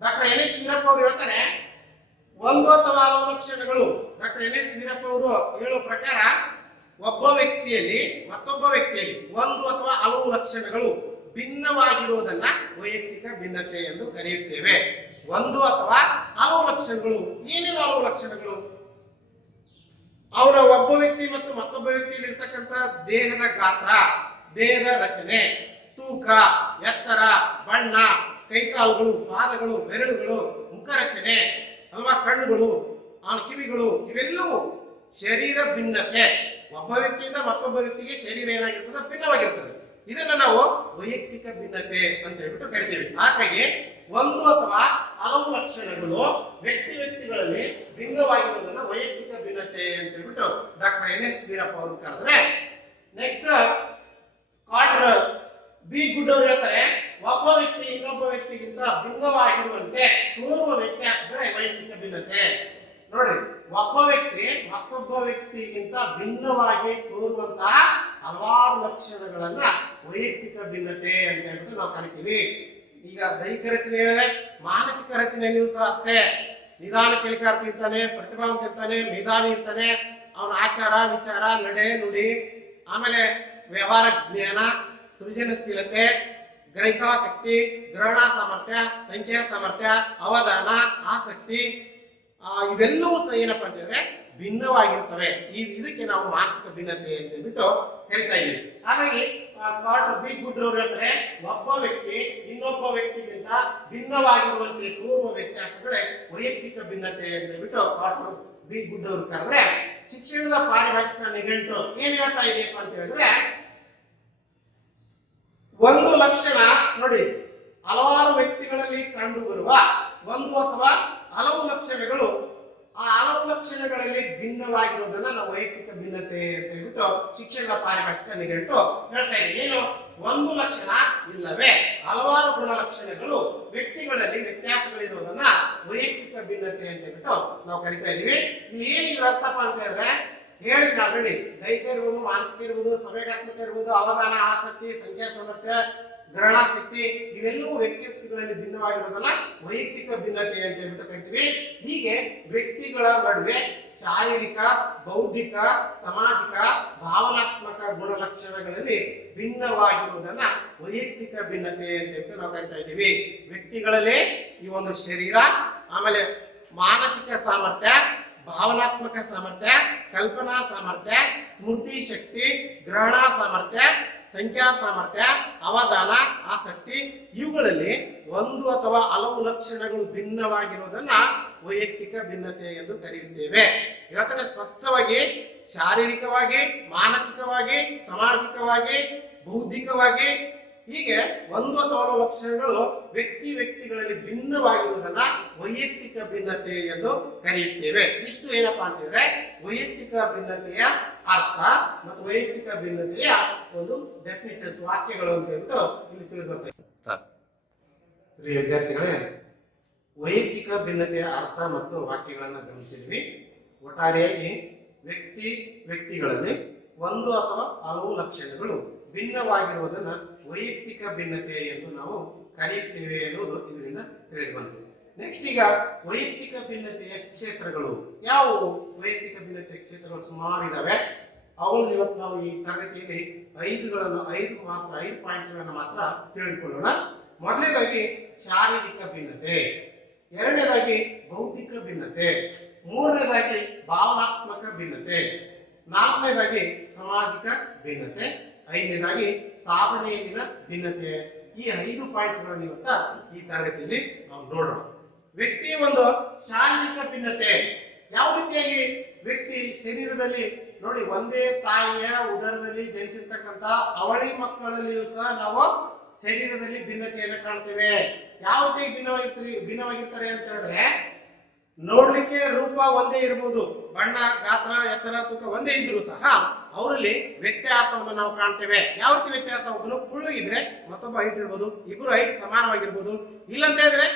ಡಾಕ್ಟರ್ ಎನ್ ಎಸ್ ವೀರಪ್ಪ ಅವರು ಹೇಳ್ತಾರೆ, ಒಂದು ಅಥವಾ ಹಲವು ಲಕ್ಷಣಗಳು. ಡಾಕ್ಟರ್ ಎನ್ ಎಸ್ ವೀರಪ್ಪ ಅವರು ಹೇಳುವ ಪ್ರಕಾರ ಒಬ್ಬ ವ್ಯಕ್ತಿಯಲ್ಲಿ ಮತ್ತೊಬ್ಬ ವ್ಯಕ್ತಿಯಲ್ಲಿ ಒಂದು ಅಥವಾ ಹಲವು ಲಕ್ಷಣಗಳು ಭಿನ್ನವಾಗಿರುವುದನ್ನ ವೈಯಕ್ತಿಕ ಭಿನ್ನತೆ ಎಂದು ಕರೆಯುತ್ತೇವೆ. ಒಂದು ಅಥವಾ ಹಲವು ಲಕ್ಷಣಗಳು. ಏನೇನು ಹಲವು ಲಕ್ಷಣಗಳು? ಅವರ ಒಬ್ಬ ವ್ಯಕ್ತಿ ಮತ್ತು ಮತ್ತೊಬ್ಬ ವ್ಯಕ್ತಿಯಲ್ಲಿ ಇರ್ತಕ್ಕಂಥ ದೇಹದ ಗಾತ್ರ, ದೇಹದ ರಚನೆ, ತೂಕ, ಎತ್ತರ, ಬಣ್ಣ, ಕೈಕಾಲುಗಳು, ಪಾದಗಳು, ಬೆರಳುಗಳು, ಮುಖರಚನೆ ಅಲ್ವಾ, ಕಣ್ಣುಗಳು, ಅವನ ಕಿವಿಗಳು, ಇವೆಲ್ಲವೂ ಶರೀರ ಭಿನ್ನತೆ. ಒಬ್ಬ ವ್ಯಕ್ತಿಯಿಂದ ಮತ್ತೊಬ್ಬ ವ್ಯಕ್ತಿಗೆ ಶರೀರ ಏನಾಗಿರ್ತದೆ, ಭಿನ್ನವಾಗಿರ್ತದೆ. ಇದನ್ನ ನಾವು ವೈಯಕ್ತಿಕ ಭಿನ್ನತೆ ಅಂತ ಹೇಳ್ಬಿಟ್ಟು ಕರಿತೀವಿ. ಹಾಗಾಗಿ ಒಂದು ಅಥವಾ ಹಲವು ಲಕ್ಷಣಗಳು ವ್ಯಕ್ತಿಗಳಲ್ಲಿ ಭಿನ್ನವಾಗಿರುವುದನ್ನ ವೈಯಕ್ತಿಕ ಭಿನ್ನತೆ ಅಂತ ಹೇಳ್ಬಿಟ್ಟು ಡಾಕ್ಟರ್ ಎನ್ ಎಸ್ ವೀರಪ್ಪ ಅವರು ಕರೆದ್ರೆ, ನೆಕ್ಸ್ಟ್ ಕಾರ್ಟರ್ ಬಿ ಗುಡ್ ಅವರು ಹೇಳ್ತಾರೆ, ಒಬ್ಬ ವ್ಯಕ್ತಿ ಇನ್ನೊಬ್ಬ ವ್ಯಕ್ತಿಗಿಂತ ಭಿನ್ನವಾಗಿರುವಂತೆ ತೋರುವ ವ್ಯತ್ಯಾಸಗಳೇ ವೈಯಕ್ತಿಕ ಭಿನ್ನತೆ. ನೋಡ್ರಿ, ಒಬ್ಬ ವ್ಯಕ್ತಿ ಮತ್ತೊಬ್ಬ ವ್ಯಕ್ತಿಗಿಂತ ಭಿನ್ನವಾಗಿ ತೋರುವಂತಹ ಹಲವಾರು ಲಕ್ಷಣಗಳನ್ನ ವೈಯಕ್ತಿಕ ಭಿನ್ನತೆ ಅಂತ ಹೇಳ್ಬಿಟ್ಟು ನಾವು ಕರಿತೀವಿ. ಈಗ ದೈಹಿಕ ರಚನೆ ಹೇಳಿದ್ರೆ ಮಾನಸಿಕ ರಚನೆಯಲ್ಲಿಯೂ ಸಹ ಅಷ್ಟೇ. ನಿಧಾನ ಕಲಿಕಾರ್ತಿ ಇರ್ತಾನೆ, ಪ್ರತಿಭಾವಂತ ಇರ್ತಾನೆ, ಮೇಧಾವಿ ಇರ್ತಾನೆ. ಅವನ ಆಚಾರ, ವಿಚಾರ, ನಡೆ, ನುಡಿ, ಆಮೇಲೆ ವ್ಯವಹಾರ ಜ್ಞಾನ, ಸೃಜನಶೀಲತೆ, ಗ್ರಹಿಕಾಸಕ್ತಿ, ಗ್ರಹಣ ಸಾಮರ್ಥ್ಯ, ಸಂಖ್ಯಾ ಸಾಮರ್ಥ್ಯ, ಅವಧಾನ, ಆಸಕ್ತಿ, ಇವೆಲ್ಲವೂ ಸಹ ಏನಪ್ಪಾ ಅಂತಂದ್ರೆ ಭಿನ್ನವಾಗಿರ್ತವೆ. ಇದಕ್ಕೆ ನಾವು ಮಾನಸಿಕ ಭಿನ್ನತೆ ಅಂತ ಹೇಳ್ಬಿಟ್ಟು ಹೇಳ್ತಾ ಇದ್ದೀವಿ. ಹಾಗಾಗಿ ಕಾರ್ಟರ್ ಬಿ ಗುಡ್ ಅವರು ಹೇಳ್ತಾರೆ, ಒಬ್ಬ ವ್ಯಕ್ತಿ ಇನ್ನೊಬ್ಬ ವ್ಯಕ್ತಿಗಿಂತ ಭಿನ್ನವಾಗಿರುವಂತೆ ತೋರುವ ವ್ಯತ್ಯಾಸಗಳೇ ವೈಯಕ್ತಿಕ ಭಿನ್ನತೆ ಅಂತ ಹೇಳ್ಬಿಟ್ಟು ಕಾರ್ಟರ್ ಬಿ ಗುಡ್ ಅವರು ಕರೆದ್ರೆ, ಶಿಕ್ಷಣದ ಪಾರಿಭಾಷಿಕ ನಿಘಂಟು ಏನ್ ಹೇಳ್ತಾ ಇದೆಯಪ್ಪ ಅಂತ ಹೇಳಿದ್ರೆ, ಒಂದು ಲಕ್ಷಣ ನೋಡಿ, ಹಲವಾರು ವ್ಯಕ್ತಿಗಳಲ್ಲಿ ಕಂಡು ಬರುವ ಒಂದು ಅಥವಾ ಹಲವು ಲಕ್ಷಣಗಳು, ಆ ಹಲವು ಲಕ್ಷಣಗಳಲ್ಲಿ ಭಿನ್ನವಾಗಿರುವುದನ್ನ ನಾವು ವೈಯಕ್ತಿಕ ಭಿನ್ನತೆ ಅಂತ ಹೇಳ್ಬಿಟ್ಟು ಶಿಕ್ಷಣದ ಪಾರಿಭಾಷಿಕ ನಿಘಂಟು ಹೇಳ್ತಾ ಇದೆ. ಏನು? ಒಂದು ಲಕ್ಷಣ ಇಲ್ಲವೇ ಹಲವಾರು ಗುಣಲಕ್ಷಣಗಳು ವ್ಯಕ್ತಿಗಳಲ್ಲಿ ವ್ಯತ್ಯಾಸಗಳಿರುವುದನ್ನ ವೈಯಕ್ತಿಕ ಭಿನ್ನತೆ ಅಂತ ಹೇಳ್ಬಿಟ್ಟು ನಾವು ಕರಿತಾ ಇದೀವಿ. ಇಲ್ಲಿ ಏನಿದ್ರ ಅರ್ಥಪ್ಪ ಅಂತ ಹೇಳಿದ್ರೆ, ಹೇಳಿದ್ರೆ ಆಲ್ರೆಡಿ ದೈಹಿಕ ಇರ್ಬೋದು, ಮಾನಸಿಕ ಇರ್ಬೋದು, ಸಂವೇಗಾತ್ಮಕ ಇರ್ಬೋದು, ಅವಧಾನ, ಆಸಕ್ತಿ, ಸಂಖ್ಯಾ ಸಾಮರ್ಥ್ಯ, ಗ್ರಹಣಾಸಕ್ತಿ, ಇವೆಲ್ಲವೂ ವ್ಯಕ್ತಿಗಳಲ್ಲಿ ಭಿನ್ನವಾಗಿರೋದನ್ನ ವೈಯಕ್ತಿಕ ಭಿನ್ನತೆ ಅಂತ ಹೇಳ್ಬಿಟ್ಟು ಕರಿತೀವಿ. ಹೀಗೆ ವ್ಯಕ್ತಿಗಳ ನಡುವೆ ಶಾರೀರಿಕ, ಬೌದ್ಧಿಕ, ಸಾಮಾಜಿಕ, ಭಾವನಾತ್ಮಕ ಗುಣಲಕ್ಷಣಗಳಲ್ಲಿ ಭಿನ್ನವಾಗಿರುವುದನ್ನ ವೈಯಕ್ತಿಕ ಭಿನ್ನತೆ ಅಂತ ಹೇಳ್ಬಿಟ್ಟು ನಾವು ಕರಿತಾ ಇದ್ದೀವಿ. ವ್ಯಕ್ತಿಗಳಲ್ಲಿ ಈ ಒಂದು ಶರೀರ, ಆಮೇಲೆ ಮಾನಸಿಕ ಸಾಮರ್ಥ್ಯ, ಭಾವನಾತ್ಮಕ ಸಾಮರ್ಥ್ಯ, ಕಲ್ಪನಾ ಸಾಮರ್ಥ್ಯ, ಸ್ಮೃತಿ ಶಕ್ತಿ, ಗ್ರಹಣ ಸಾಮರ್ಥ್ಯ, ಸಂಖ್ಯಾ ಸಾಮರ್ಥ್ಯ, ಅವಧಾನ, ಆಸಕ್ತಿ, ಇವುಗಳಲ್ಲಿ ಒಂದು ಅಥವಾ ಹಲವು ಲಕ್ಷಣಗಳು ಭಿನ್ನವಾಗಿರುವುದನ್ನ ವೈಯಕ್ತಿಕ ಭಿನ್ನತೆ ಎಂದು ಕರೆಯುತ್ತೇವೆ. ಹೇಳ್ತಾನೆ ಸ್ಪಷ್ಟವಾಗಿ, ಶಾರೀರಿಕವಾಗಿ, ಮಾನಸಿಕವಾಗಿ, ಸಾಮಾಜಿಕವಾಗಿ, ಬೌದ್ಧಿಕವಾಗಿ, ಹೀಗೆ ಒಂದು ಅಥವಾ ಹಲವು ಲಕ್ಷಣಗಳು ವ್ಯಕ್ತಿಗಳಲ್ಲಿ ಭಿನ್ನವಾಗಿರುವುದನ್ನ ವೈಯಕ್ತಿಕ ಭಿನ್ನತೆ ಎಂದು ಕರೆಯುತ್ತೇವೆ. ಇಷ್ಟು ಏನಪ್ಪಾ ಅಂತಂದ್ರೆ ವೈಯಕ್ತಿಕ ಭಿನ್ನತೆಯ ಅರ್ಥ ಮತ್ತು ವೈಯಕ್ತಿಕ ಭಿನ್ನತೆಯ ಒಂದು ಡೆಫಿನಿಷನ್ಸ್, ವಾಕ್ಯಗಳು ಅಂತ ಹೇಳ್ಬಿಟ್ಟು ಇಲ್ಲಿ ತಿಳಿದು ಬರ್ತದೆ. ವಿದ್ಯಾರ್ಥಿಗಳೇ, ವೈಯಕ್ತಿಕ ಭಿನ್ನತೆಯ ಅರ್ಥ ಮತ್ತು ವಾಕ್ಯಗಳನ್ನು ಗಮನಿಸಿದ್ವಿ. ಒಟ್ಟಾರೆಯಾಗಿ ವ್ಯಕ್ತಿಗಳಲ್ಲಿ ಒಂದು ಅಥವಾ ಹಲವು ಲಕ್ಷಣಗಳು ಭಿನ್ನವಾಗಿರುವುದನ್ನು ವೈಯಕ್ತಿಕ ಭಿನ್ನತೆ ಎಂದು ನಾವು ಕರೆಯುತ್ತೇವೆ ಎನ್ನುವುದು ಇದರಿಂದ ತಿಳಿದು ಬಂತು. ನೆಕ್ಸ್ಟ್ ಈಗ ವೈಯಕ್ತಿಕ ಭಿನ್ನತೆಯ ಕ್ಷೇತ್ರಗಳು ಯಾವುವು? ವೈಯಕ್ತಿಕ ಭಿನ್ನತೆಯ ಕ್ಷೇತ್ರಗಳು ಸುಮಾರು ಇದಾವೆ. ಅವುಗಳನ್ನು ಇವತ್ತು ನಾವು ಈ ತರಗತಿಯಲ್ಲಿ ಐದು ಪಾಯಿಂಟ್ಸ್ಗಳನ್ನು ಮಾತ್ರ ತಿಳಿದುಕೊಳ್ಳೋಣ. ಮೊದಲನೇದಾಗಿ ಶಾರೀರಿಕ ಭಿನ್ನತೆ, ಎರಡನೇದಾಗಿ ಬೌದ್ಧಿಕ ಭಿನ್ನತೆ, ಮೂರನೇದಾಗಿ ಭಾವನಾತ್ಮಕ ಭಿನ್ನತೆ, ನಾಲ್ಕನೇದಾಗಿ ಸಾಮಾಜಿಕ ಭಿನ್ನತೆ, ಐದನೇದಾಗಿ ಸಾಧನೆಯಲ್ಲಿನ ಭಿನ್ನತೆ. ಈ 5 ಪಾಯಿಂಟ್ಸ್ಗಳನ್ನು ಇವತ್ತ ಈ ತರಗತಿಯಲ್ಲಿ ನಾವು ನೋಡೋಣ. ವ್ಯಕ್ತಿಯ ಒಂದು ಶಾರೀರಿಕ ಭಿನ್ನತೆ ಯಾವ ರೀತಿಯಾಗಿ ವ್ಯಕ್ತಿ ಶರೀರದಲ್ಲಿ ನೋಡಿ, ಒಂದೇ ತಾಯಿಯ ಉದರದಲ್ಲಿ ಜನಿಸಿರ್ತಕ್ಕಂಥ ಅವಳಿ ಮಕ್ಕಳಲ್ಲಿಯೂ ಸಹ ನಾವು ಶರೀರದಲ್ಲಿ ಭಿನ್ನತೆಯನ್ನು ಕಾಣ್ತೇವೆ. ಯಾವ ರೀತಿ ಭಿನ್ನವಾಗಿರ್ತಾರೆ ಅಂತ ಹೇಳಿದ್ರೆ, ನೋಡ್ಲಿಕ್ಕೆ ರೂಪ ಒಂದೇ ಇರಬಹುದು, ಬಣ್ಣ, ಗಾತ್ರ, ಎತ್ತರ, ತೂಕ ಒಂದೇ ಇದ್ರು ಸಹ ಅವರಲ್ಲಿ ವ್ಯತ್ಯಾಸವನ್ನು ನಾವು ಕಾಣ್ತೇವೆ. ಯಾವ ರೀತಿ ವ್ಯತ್ಯಾಸ? ಒಬ್ಬನು ಕುಳ್ಳಗಿದ್ರೆ ಮತ್ತೊಬ್ಬ ಹೈಟ್ ಇರ್ಬೋದು, ಇಬ್ರು ಹೈಟ್ ಸಮಾನವಾಗಿರ್ಬೋದು. ಇಲ್ಲಂತ ಹೇಳಿದ್ರೆ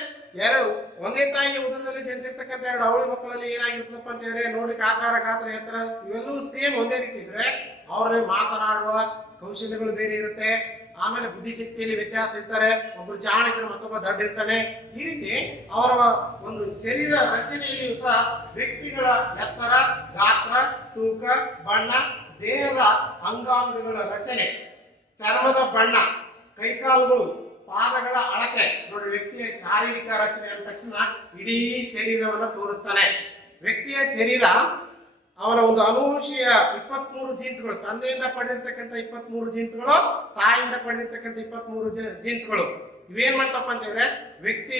ಒಂದೇ ತಾಯಿಗೆ ಉದರದಲ್ಲಿ ಜನಿಸಿರ್ತಕ್ಕಂಥ 2 ಅವಳಿ ಮಕ್ಕಳಲ್ಲಿ ಏನಾಗಿರ್ತಪ್ಪ ಅಂತ ಹೇಳಿದ್ರೆ, ನೋಡ್ಲಿಕ್ಕೆ ಆಕಾರ, ಗಾತ್ರ, ಎತ್ತರ ಇವೆಲ್ಲವೂ ಸೇಮ್ ಒಂದೇ ರೀತಿ ಇದ್ರೆ ಅವರಲ್ಲಿ ಮಾತನಾಡುವ ಕೌಶಲ್ಯಗಳು ಬೇರೆ ಇರುತ್ತೆ. ಆಮೇಲೆ ಬುದ್ಧಿಶಕ್ತಿಯಲ್ಲಿ ವ್ಯತ್ಯಾಸ ಇರ್ತಾರೆ. ಒಬ್ರು ಜಾಣಕರು, ಮತ್ತೊಬ್ಬ ದಡ್ಡ ಇರ್ತಾನೆ. ಈ ರೀತಿ ಅವರ ಒಂದು ಶರೀರ ರಚನೆಯಲ್ಲಿಯೂ ಸಹ ವ್ಯಕ್ತಿಗಳ ಎತ್ತರ, ಗಾತ್ರ, ತೂಕ, ಬಣ್ಣ, ದೇಹದ ಅಂಗಾಂಗಗಳ ರಚನೆ, ಚರ್ಮದ ಬಣ್ಣ, ಕೈಕಾಲುಗಳು, ಪಾದಗಳ ಅಳತೆ ನೋಡಿ, ವ್ಯಕ್ತಿಯ ಶಾರೀರಿಕ ರಚನೆ ಅಂದ ತಕ್ಷಣ ಇಡೀ ಶರೀರವನ್ನು ತೋರಿಸ್ತಾನೆ. ವ್ಯಕ್ತಿಯ ಶರೀರ ಅವನ ಒಂದು ಅನುವಂಶೀಯ 23 ಜೀನ್ಸ್ಗಳು, ತಂದೆಯಿಂದ ಪಡೆದಿರ್ತಕ್ಕಂಥ 23 ಜೀನ್ಸ್ಗಳು, ತಾಯಿಯಿಂದ ಪಡೆದಿರ್ತಕ್ಕಂಥ 23 ಜೀನ್ಸ್ಗಳು ಇವೇನ್ ಮಾಡ್ತಪ್ಪ ಅಂತ ಹೇಳಿದ್ರೆ, ವ್ಯಕ್ತಿ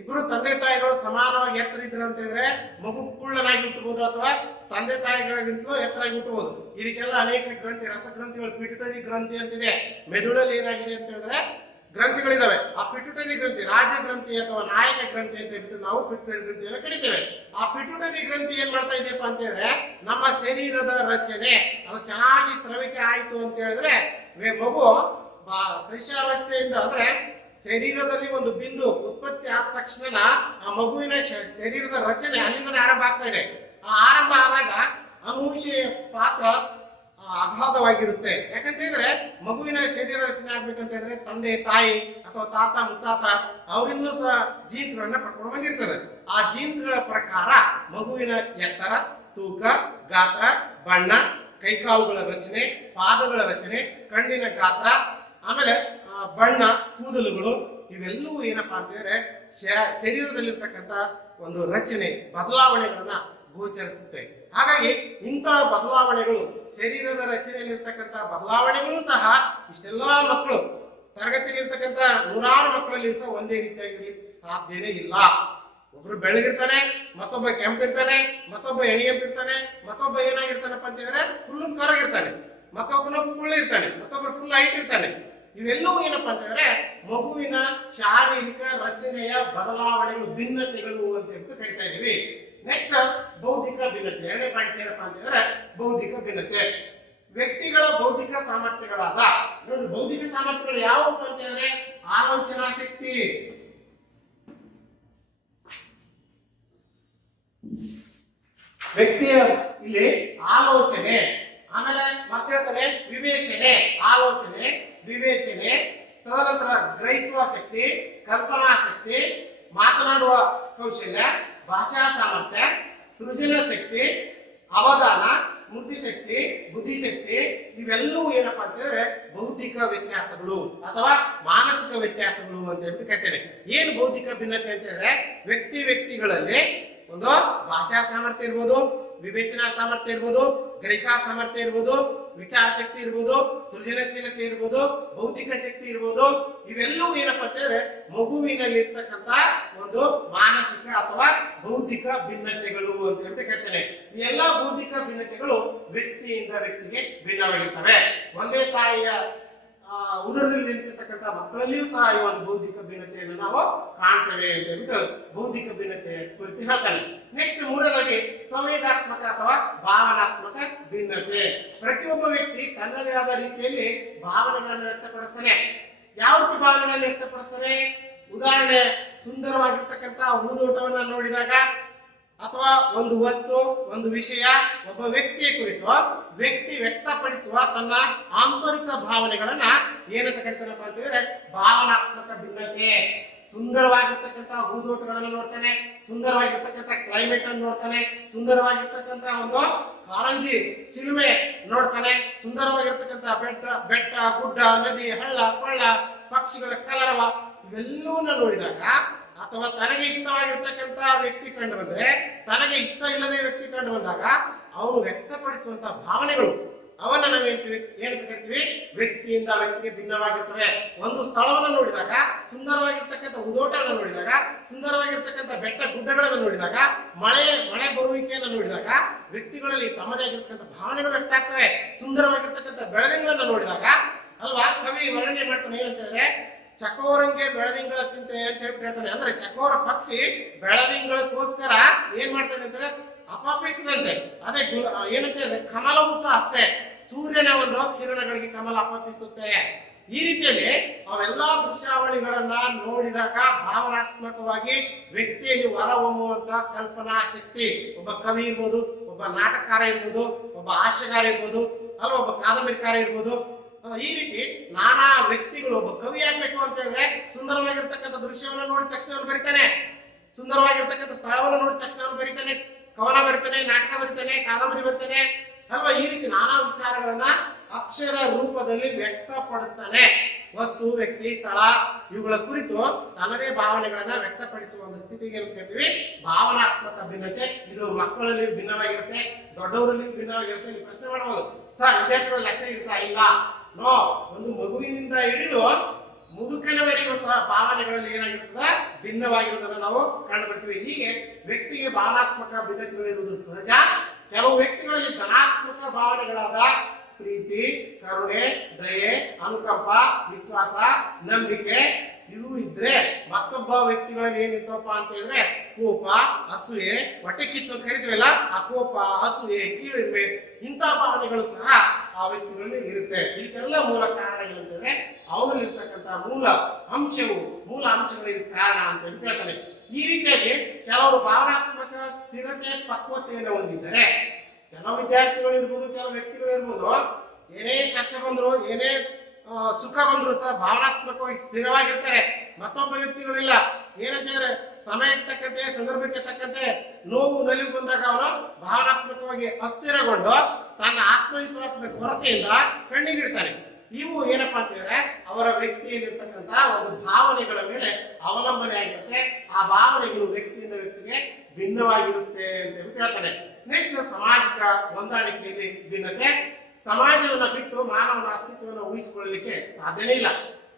ಇಬ್ರು ತಂದೆ ತಾಯಿಗಳು ಸಮಾನವಾಗಿ ಎತ್ತರ ಇದ್ರು ಅಂತ ಹೇಳಿದ್ರೆ ಮಗು ಕುಳ್ಳನಾಗಿ ಹುಟ್ಟಬಹುದು, ಅಥವಾ ತಂದೆ ತಾಯಿಗಳಿಗಿಂತಲೂ ಎತ್ತರಾಗಿ ಹುಟ್ಟಬಹುದು. ಇದಕ್ಕೆಲ್ಲ ಅನೇಕ ಗ್ರಂಥಿ, ರಸಗ್ರಂಥಿಗಳು, ಪಿಟ್ಯುಟರಿ ಗ್ರಂಥಿ ಅಂತಿದೆ. ಮೆದುಳಲ್ಲಿ ಏನಾಗಿದೆ ಅಂತ ಹೇಳಿದ್ರೆ ಗ್ರಂಥಿಗಳಿದಾವೆ. ಆ ಪಿಟ್ಯುಟರಿ ಗ್ರಂಥಿ, ರಾಜ ಗ್ರಂಥಿ ಅಥವಾ ನಾಯಕ ಗ್ರಂಥಿ ಅಂತ ಹೇಳ್ಬಿಟ್ಟು ನಾವು ಪಿಟ್ಯುಟರಿ ಗ್ರಂಥಿಯನ್ನು ಕರಿತೇವೆ. ಆ ಪಿಟ್ಯುಟರಿ ಗ್ರಂಥಿ ಏನ್ ಮಾಡ್ತಾ ಇದೆಯಪ್ಪ ಅಂತ ಹೇಳಿದ್ರೆ, ನಮ್ಮ ಶರೀರದ ರಚನೆ ಅದು ಚೆನ್ನಾಗಿ ಸ್ರವಿಕೆ ಆಯ್ತು ಅಂತ ಹೇಳಿದ್ರೆ ಮಗು ಶೈಶವಾವಸ್ಥೆಯಿಂದ ಅಂದ್ರೆ ಶರೀರದಲ್ಲಿ ಒಂದು ಬಿಂದು ಉತ್ಪತ್ತಿ ಆದ ತಕ್ಷಣ ಆ ಮಗುವಿನ ಶರೀರದ ರಚನೆ ಅಲ್ಲಿಂದನೇ ಆರಂಭ ಆಗ್ತಾ ಇದೆ. ಆ ಆರಂಭ ಆದಾಗ ಅನುವಂಶೀಯ ಪಾತ್ರ ಅಗಾಧವಾಗಿರುತ್ತೆ. ಯಾಕಂತ ಹೇಳಿದ್ರೆ ಮಗುವಿನ ಶರೀರ ರಚನೆ ಆಗ್ಬೇಕಂತ ಹೇಳಿದ್ರೆ ತಂದೆ ತಾಯಿ ಅಥವಾ ತಾತ ಮುತ್ತಾತ ಅವರಿಂದಲೂ ಸಹ ಜೀನ್ಸ್ ಗಳನ್ನ ಪಡ್ಕೊಂಡು ಬಂದಿರ್ತದೆ. ಆ ಜೀನ್ಸ್ ಗಳ ಪ್ರಕಾರ ಮಗುವಿನ ಎತ್ತರ, ತೂಕ, ಗಾತ್ರ, ಬಣ್ಣ, ಕೈಕಾಲುಗಳ ರಚನೆ, ಪಾದಗಳ ರಚನೆ, ಕಣ್ಣಿನ ಗಾತ್ರ, ಆಮೇಲೆ ಬಣ್ಣ, ಕೂದಲುಗಳು ಇವೆಲ್ಲವೂ ಏನಪ್ಪಾ ಅಂತ ಹೇಳಿದ್ರೆ ಶರೀರದಲ್ಲಿರ್ತಕ್ಕಂಥ ಒಂದು ರಚನೆ ಬದಲಾವಣೆಗಳನ್ನ ಗೋಚರಿಸುತ್ತೆ. ಹಾಗಾಗಿ ಇಂತಹ ಬದಲಾವಣೆಗಳು, ಶರೀರದ ರಚನೆಯಲ್ಲಿರ್ತಕ್ಕಂಥ ಬದಲಾವಣೆಗಳು ಸಹ ಇಷ್ಟೆಲ್ಲಾ ಮಕ್ಕಳು ತರಗತಿಯಲ್ಲಿರ್ತಕ್ಕಂಥ 100 ಮಕ್ಕಳಲ್ಲಿ ಸಹ ಒಂದೇ ರೀತಿಯಾಗಿರ್ಲಿಕ್ಕೆ ಸಾಧ್ಯನೇ ಇಲ್ಲ. ಒಬ್ರು ಬೆಳಗಿರ್ತಾನೆ, ಮತ್ತೊಬ್ಬ ಕೆಂಪಿರ್ತಾನೆ, ಮತ್ತೊಬ್ಬ ಎಣಿಯಪ್ಪಿರ್ತಾನೆ, ಮತ್ತೊಬ್ಬ ಏನಾಗಿರ್ತಾನಪ್ಪ ಅಂತ ಹೇಳಿದ್ರೆ ಫುಲ್ ಕರಗಿರ್ತಾನೆ, ಮತ್ತೊಬ್ಬನು ಕುಳ್ಳಿರ್ತಾನೆ, ಮತ್ತೊಬ್ಬರು ಫುಲ್ ಹೈಟ್ ಇರ್ತಾನೆ. ಇವೆಲ್ಲವೂ ಏನಪ್ಪಾ ಅಂತ ಹೇಳಿದ್ರೆ ಮಗುವಿನ ಶಾರೀರಿಕ ರಚನೆಯ ಬದಲಾವಣೆಗಳು, ಭಿನ್ನತೆಗಳು ಅಂತ ಹೇಳ್ಬಿಟ್ಟು ಕರಿತಾ ಇದೀವಿ. ನೆಕ್ಸ್ಟ್ ಬೌದ್ಧಿಕ ಭಿನ್ನತೆ. 2ನೇ ಪಾಯಿಂಟ್ ಏನಪ್ಪ ಅಂತ ಹೇಳಿದ್ರೆ ಬೌದ್ಧಿಕ ಭಿನ್ನತೆ. ವ್ಯಕ್ತಿಗಳ ಬೌದ್ಧಿಕ ಸಾಮರ್ಥ್ಯಗಳಾದ ನೋಡಿ, ಬೌದ್ಧಿಕ ಸಾಮರ್ಥ್ಯಗಳು ಯಾವುವು ಅಂತ ಹೇಳಿದ್ರೆ ಆಲೋಚನಾ ಶಕ್ತಿ, ವ್ಯಕ್ತಿಯ ಇಲ್ಲಿ ಆಲೋಚನೆ, ಆಮೇಲೆ ಮತ್ತೆ ವಿವೇಚನೆ, ಆಲೋಚನೆ, ವಿವೇಚನೆ, ತದನಂತರ ಗ್ರಹಿಸುವ ಶಕ್ತಿ, ಕಲ್ಪನಾ ಶಕ್ತಿ, ಮಾತನಾಡುವ ಕೌಶಲ್ಯ, ಭಾಷಾ ಸಾಮರ್ಥ್ಯ, ಸೃಜನ ಶಕ್ತಿ, ಅವಧಾನ, ಸ್ಮೃತಿ ಶಕ್ತಿ, ಬುದ್ಧಿಶಕ್ತಿ ಇವೆಲ್ಲವೂ ಏನಪ್ಪಾ ಅಂತ ಹೇಳಿದ್ರೆ ಬೌದ್ಧಿಕ ವ್ಯತ್ಯಾಸಗಳು ಅಥವಾ ಮಾನಸಿಕ ವ್ಯತ್ಯಾಸಗಳು ಅಂತ ಹೇಳಿ ಕರಿತೇವೆ. ಏನ್ ಬೌದ್ಧಿಕ ಭಿನ್ನತೆ ಅಂತ ಹೇಳಿದ್ರೆ ವ್ಯಕ್ತಿಗಳಲ್ಲಿ ಒಂದು ಭಾಷಾ ಸಾಮರ್ಥ್ಯ ಇರ್ಬೋದು, ವಿವೇಚನಾ ಸಾಮರ್ಥ್ಯ ಇರ್ಬೋದು, ಗ್ರಹಿಕಾ ಸಾಮರ್ಥ್ಯ ಇರ್ಬೋದು, ವಿಚಾರ ಶಕ್ತಿ ಇರ್ಬೋದು, ಸೃಜನಶೀಲತೆ ಇರ್ಬೋದು, ಬೌದ್ಧಿಕ ಶಕ್ತಿ ಇರ್ಬೋದು. ಇವೆಲ್ಲವೂ ಏನಪ್ಪಾ ಅಂತ ಹೇಳಿದ್ರೆ ಮಗುವಿನಲ್ಲಿ ಇರ್ತಕ್ಕಂಥ ಒಂದು ಮಾನಸಿಕ ಅಥವಾ ಬೌದ್ಧಿಕ ಭಿನ್ನತೆಗಳು ಅಂತ ಹೇಳಿ ಕರಿತೇವೆ. ಈ ಎಲ್ಲಾ ಬೌದ್ಧಿಕ ಭಿನ್ನತೆಗಳು ವ್ಯಕ್ತಿಯಿಂದ ವ್ಯಕ್ತಿಗೆ ಭಿನ್ನವಾಗಿರ್ತವೆ. ಒಂದೇ ತಾಯಿಯ ಉದರದಲ್ಲಿ ಜನಿಸಿರ್ತಕ್ಕಂಥ ಮಕ್ಕಳಲ್ಲಿಯೂ ಸಹ ಈ ಒಂದು ಬೌದ್ಧಿಕ ಭಿನ್ನತೆಯನ್ನು ನಾವು ಕಾಣ್ತೇವೆ ಅಂತ ಹೇಳ್ಬಿಟ್ಟು ಬೌದ್ಧಿಕ ಭಿನ್ನತೆ ಕುರಿತು ಹೇಳ್ತಾನೆ. ನೆಕ್ಸ್ಟ್ 3ನೇದಾಗಿ ಸಂವೇಗಾತ್ಮಕ ಅಥವಾ ಭಾವನಾತ್ಮಕ ಭಿನ್ನತೆ. ಪ್ರತಿಯೊಬ್ಬ ವ್ಯಕ್ತಿ ತನ್ನದೇ ಆದ ರೀತಿಯಲ್ಲಿ ಭಾವನೆಗಳನ್ನು ವ್ಯಕ್ತಪಡಿಸ್ತಾನೆ. ಯಾವ ರೀತಿ ಭಾವನೆಗಳನ್ನು ವ್ಯಕ್ತಪಡಿಸ್ತಾನೆ? ಉದಾಹರಣೆ, ಸುಂದರವಾಗಿರ್ತಕ್ಕಂಥ ಹೂದೋಟವನ್ನ ನೋಡಿದಾಗ ಅಥವಾ ಒಂದು ವಸ್ತು, ಒಂದು ವಿಷಯ, ಒಬ್ಬ ವ್ಯಕ್ತಿಯ ಕುರಿತು ವ್ಯಕ್ತಿ ವ್ಯಕ್ತಪಡಿಸುವ ತನ್ನ ಆಂತರಿಕ ಭಾವನೆಗಳನ್ನ ಏನಂತ ಕರಿತಾರಪ್ಪ ಅಂತ ಹೇಳಿದ್ರೆ ಭಾವನಾತ್ಮಕ ಭಿನ್ನತೆ. ಸುಂದರವಾಗಿರ್ತಕ್ಕಂಥ ಹೂದೋಟಗಳನ್ನು ನೋಡ್ತಾನೆ, ಸುಂದರವಾಗಿರ್ತಕ್ಕಂಥ ಕ್ಲೈಮೇಟ್ ಅನ್ನು ನೋಡ್ತಾನೆ, ಸುಂದರವಾಗಿರ್ತಕ್ಕಂಥ ಒಂದು ಕಾರಂಜಿ ಚಿಲುಮೆ ನೋಡ್ತಾನೆ, ಸುಂದರವಾಗಿರ್ತಕ್ಕಂಥ ಬೆಟ್ಟ, ಗುಡ್ಡ, ನದಿ, ಹಳ್ಳ, ಕೊಳ್ಳ, ಪಕ್ಷಿಗಳ ಕಲರವ ಇವೆಲ್ಲವನ್ನ ನೋಡಿದಾಗ ಅಥವಾ ತನಗೆ ಇಷ್ಟವಾಗಿರ್ತಕ್ಕಂಥ ವ್ಯಕ್ತಿ ಕಂಡು ಬಂದ್ರೆ, ತನಗೆ ಇಷ್ಟ ಇಲ್ಲದೆ ವ್ಯಕ್ತಿ ಕಂಡು ಬಂದಾಗ ಅವನು ವ್ಯಕ್ತಪಡಿಸುವಂತಹ ಭಾವನೆಗಳು ಅವನ್ನ ನಾವು ಏನಂತ ಕರಿತೀವಿ, ವ್ಯಕ್ತಿಯಿಂದ ವ್ಯಕ್ತಿಗೆ ಭಿನ್ನವಾಗಿರ್ತವೆ. ಒಂದು ಸ್ಥಳವನ್ನು ನೋಡಿದಾಗ, ಸುಂದರವಾಗಿರ್ತಕ್ಕಂಥ ಉದೋಟವನ್ನು ನೋಡಿದಾಗ, ಸುಂದರವಾಗಿರ್ತಕ್ಕಂಥ ಬೆಟ್ಟ ಗುಡ್ಡಗಳನ್ನು ನೋಡಿದಾಗ, ಮಳೆ ಬರುವಿಕೆಯನ್ನು ನೋಡಿದಾಗ ವ್ಯಕ್ತಿಗಳಲ್ಲಿ ತಮ್ಮದೇ ಆಗಿರ್ತಕ್ಕಂಥ ಭಾವನೆಗಳು ವ್ಯಕ್ತ ಆಗ್ತವೆ. ಸುಂದರವಾಗಿರ್ತಕ್ಕಂಥ ಬೆಳದಿಂಗಳನ್ನು ನೋಡಿದಾಗ ಅಲ್ವಾ ಕವಿ ವರ್ಣನೆ ಮಾಡ್ತಾನೆ, ಏನಂತ ಹೇಳಿದ್ರೆ ಚಕೋರಂಗೆ ಬೆಳದಿಂಗಳ ಚಿಂತೆ ಅಂತ ಹೇಳ್ತಾನೆ. ಅಂದ್ರೆ ಚಕೋರ ಪಕ್ಷಿ ಬೆಳದಿಂಗಳಕ್ಕೋಸ್ಕರ ಏನ್ ಮಾಡ್ತಾನೆ ಅಂತಾರೆ, ಅಪಾಪಿಸದಂತೆ. ಅದೇ ಏನಂತ ಹೇಳಿದ್ರೆ ಕಮಲವೂ ಸಹ ಅಷ್ಟೇ, ಸೂರ್ಯನ ಒಂದು ಕಿರಣಗಳಿಗೆ ಕಮಲ ಅಪಾಪಿಸುತ್ತೆ. ಈ ರೀತಿಯಲ್ಲಿ ಅವೆಲ್ಲಾ ದೃಶ್ಯಾವಳಿಗಳನ್ನ ನೋಡಿದಾಗ ಭಾವನಾತ್ಮಕವಾಗಿ ವ್ಯಕ್ತಿಯಲ್ಲಿ ಹೊರಹೊಮ್ಮುವಂತ ಕಲ್ಪನಾ ಶಕ್ತಿ, ಒಬ್ಬ ಕವಿ ಇರ್ಬೋದು, ಒಬ್ಬ ನಾಟಕಕಾರ ಇರ್ಬೋದು, ಒಬ್ಬ ಹಾಸ್ಯಗಾರ ಇರ್ಬೋದು, ಅಲ್ವಾ ಒಬ್ಬ ಕಾದಂಬರಿಕಾರ ಇರ್ಬೋದು. ಈ ರೀತಿ ನಾನಾ ವ್ಯಕ್ತಿಗಳು, ಒಬ್ಬ ಕವಿ ಆಗ್ಬೇಕು ಅಂತ ಹೇಳಿದ್ರೆ ಸುಂದರವಾಗಿರ್ತಕ್ಕಂಥ ದೃಶ್ಯವನ್ನು ನೋಡಿದ ತಕ್ಷಣ ಅವನು ಬರೀತಾನೆ, ಸುಂದರವಾಗಿರ್ತಕ್ಕಂಥ ಸ್ಥಳವನ್ನು ನೋಡಿದ ತಕ್ಷಣ ಅವನು ಬರೀತಾನೆ, ಕವನ ಬರೀತಾನೆ, ನಾಟಕ ಬರೀತಾನೆ, ಕಾದಂಬರಿ ಬರೀತಾನೆ, ಅಲ್ವಾ. ಈ ರೀತಿ ನಾನಾ ವಿಚಾರಗಳನ್ನ ಅಕ್ಷರ ರೂಪದಲ್ಲಿ ವ್ಯಕ್ತಪಡಿಸ್ತಾನೆ. ವಸ್ತು, ವ್ಯಕ್ತಿ, ಸ್ಥಳ ಇವುಗಳ ಕುರಿತು ತನ್ನದೇ ಭಾವನೆಗಳನ್ನ ವ್ಯಕ್ತಪಡಿಸುವ ಒಂದು ಸ್ಥಿತಿಗೆ ಕರಿತೀವಿ ಭಾವನಾತ್ಮಕ ಭಿನ್ನತೆ. ಇದು ಮಕ್ಕಳಲ್ಲಿ ಭಿನ್ನವಾಗಿರುತ್ತೆ, ದೊಡ್ಡವರಲ್ಲಿ ಭಿನ್ನವಾಗಿರುತ್ತೆ. ನೀವು ಪ್ರಶ್ನೆ ಮಾಡಬಹುದು, ಸರ್ ವಿದ್ಯಾರ್ಥಿಗಳಲ್ಲಿ ಅಷ್ಟೇ ಇರ್ತಾ ಇಲ್ಲ? ನೋ, ಒಂದು ಮಗುವಿನಿಂದ ಹಿಡಿದು ಮುದುಕನವರೆಗೂ ಸಹ ಭಾವನೆಗಳಲ್ಲಿ ಏನಾಗಿರ್ತದೆ, ಭಿನ್ನವಾಗಿರುವುದನ್ನು ನಾವು ಕಂಡು ಬರ್ತೀವಿ. ಹೀಗೆ ವ್ಯಕ್ತಿಗೆ ಭಾವನಾತ್ಮಕ ಭಿನ್ನತೆಗಳಿರುವುದು ಸಹಜ. ಕೆಲವು ವ್ಯಕ್ತಿಗಳಲ್ಲಿ ಧನಾತ್ಮಕ ಭಾವನೆಗಳಾದ ಪ್ರೀತಿ, ಕರುಣೆ, ದಯೆ, ಅನುಕಂಪ, ವಿಶ್ವಾಸ, ನಂಬಿಕೆ ಇವು ಇದ್ರೆ, ಮತ್ತೊಬ್ಬ ವ್ಯಕ್ತಿಗಳಲ್ಲಿ ಏನಿರ್ತಪ್ಪ ಅಂತ ಹೇಳಿದ್ರೆ ಕೋಪ, ಅಸೂಯೆ, ಹೊಟ್ಟೆ ಕಿಚ್ಚು ಅಂತ ಕರಿತೀವಲ್ಲ, ಆ ಕೋಪ, ಅಸೂಯೆ, ಕೀಳಿರ್ವೆ ಇಂಥ ಭಾವನೆಗಳು ಸಹ ಆ ವ್ಯಕ್ತಿಗಳಲ್ಲಿ ಇರುತ್ತೆ. ಇದಕ್ಕೆಲ್ಲ ಮೂಲ ಕಾರಣ ಏನಂತಂದ್ರೆ ಅವನಲ್ಲಿರ್ತಕ್ಕಂಥ ಮೂಲ ಅಂಶಗಳು ಇದಕ್ಕೆ ಕಾರಣ ಅಂತ ಹೇಳ್ತಾನೆ. ಈ ರೀತಿಯಾಗಿ ಕೆಲವರು ಭಾವನಾತ್ಮಕ ಸ್ಥಿರತೆ, ಪಕ್ವತೆಯನ್ನು ಹೊಂದಿದ್ದಾರೆ. ಕೆಲವು ವಿದ್ಯಾರ್ಥಿಗಳು ಇರ್ಬೋದು, ಕೆಲವು ವ್ಯಕ್ತಿಗಳು ಇರ್ಬೋದು, ಏನೇ ಕಷ್ಟ ಬಂದ್ರು, ಏನೇ ಸುಖ ಬಂದ್ರು ಸಹ ಭಾವನಾತ್ಮಕವಾಗಿ ಸ್ಥಿರವಾಗಿರ್ತಾರೆ. ಮತ್ತೊಬ್ಬ ವ್ಯಕ್ತಿಗಳಿಲ್ಲ, ಏನಂತಂದ್ರೆ ಸಮಯಕ್ಕೆ ತಕ್ಕಂತೆ, ಸಂದರ್ಭಕ್ಕೆ ತಕ್ಕಂತೆ ನೋವು, ನಲಿವು ಬಂದಾಗ ಅವನು ಭಾವನಾತ್ಮಕವಾಗಿ ಅಸ್ಥಿರಗೊಂಡು ತನ್ನ ಆತ್ಮವಿಶ್ವಾಸದ ಕೊರತೆಯಿಂದ ಕಣ್ಣೀರಿಡ್ತಾನೆ. ಇವು ಏನಪ್ಪಾ ಅಂತಂದ್ರೆ ಅವರ ವ್ಯಕ್ತಿಯಲ್ಲಿರ್ತಕ್ಕಂಥ ಒಂದು ಭಾವನೆಗಳ ಮೇಲೆ ಅವಲಂಬನೆ ಆಗಿರುತ್ತೆ. ಆ ಭಾವನೆಗಳು ವ್ಯಕ್ತಿಯಿಂದ ವ್ಯಕ್ತಿಗೆ ಭಿನ್ನವಾಗಿರುತ್ತೆ ಅಂತ ಹೇಳ್ತಾನೆ. ನೆಕ್ಸ್ಟ್, ಸಾಮಾಜಿಕ ಹೊಂದಾಣಿಕೆಯಲ್ಲಿ ಭಿನ್ನತೆ. ಸಮಾಜವನ್ನ ಬಿಟ್ಟು ಮಾನವನ ಅಸ್ತಿತ್ವವನ್ನು ಊಹಿಸಿಕೊಳ್ಳಲಿಕ್ಕೆ ಸಾಧ್ಯನೇ ಇಲ್ಲ.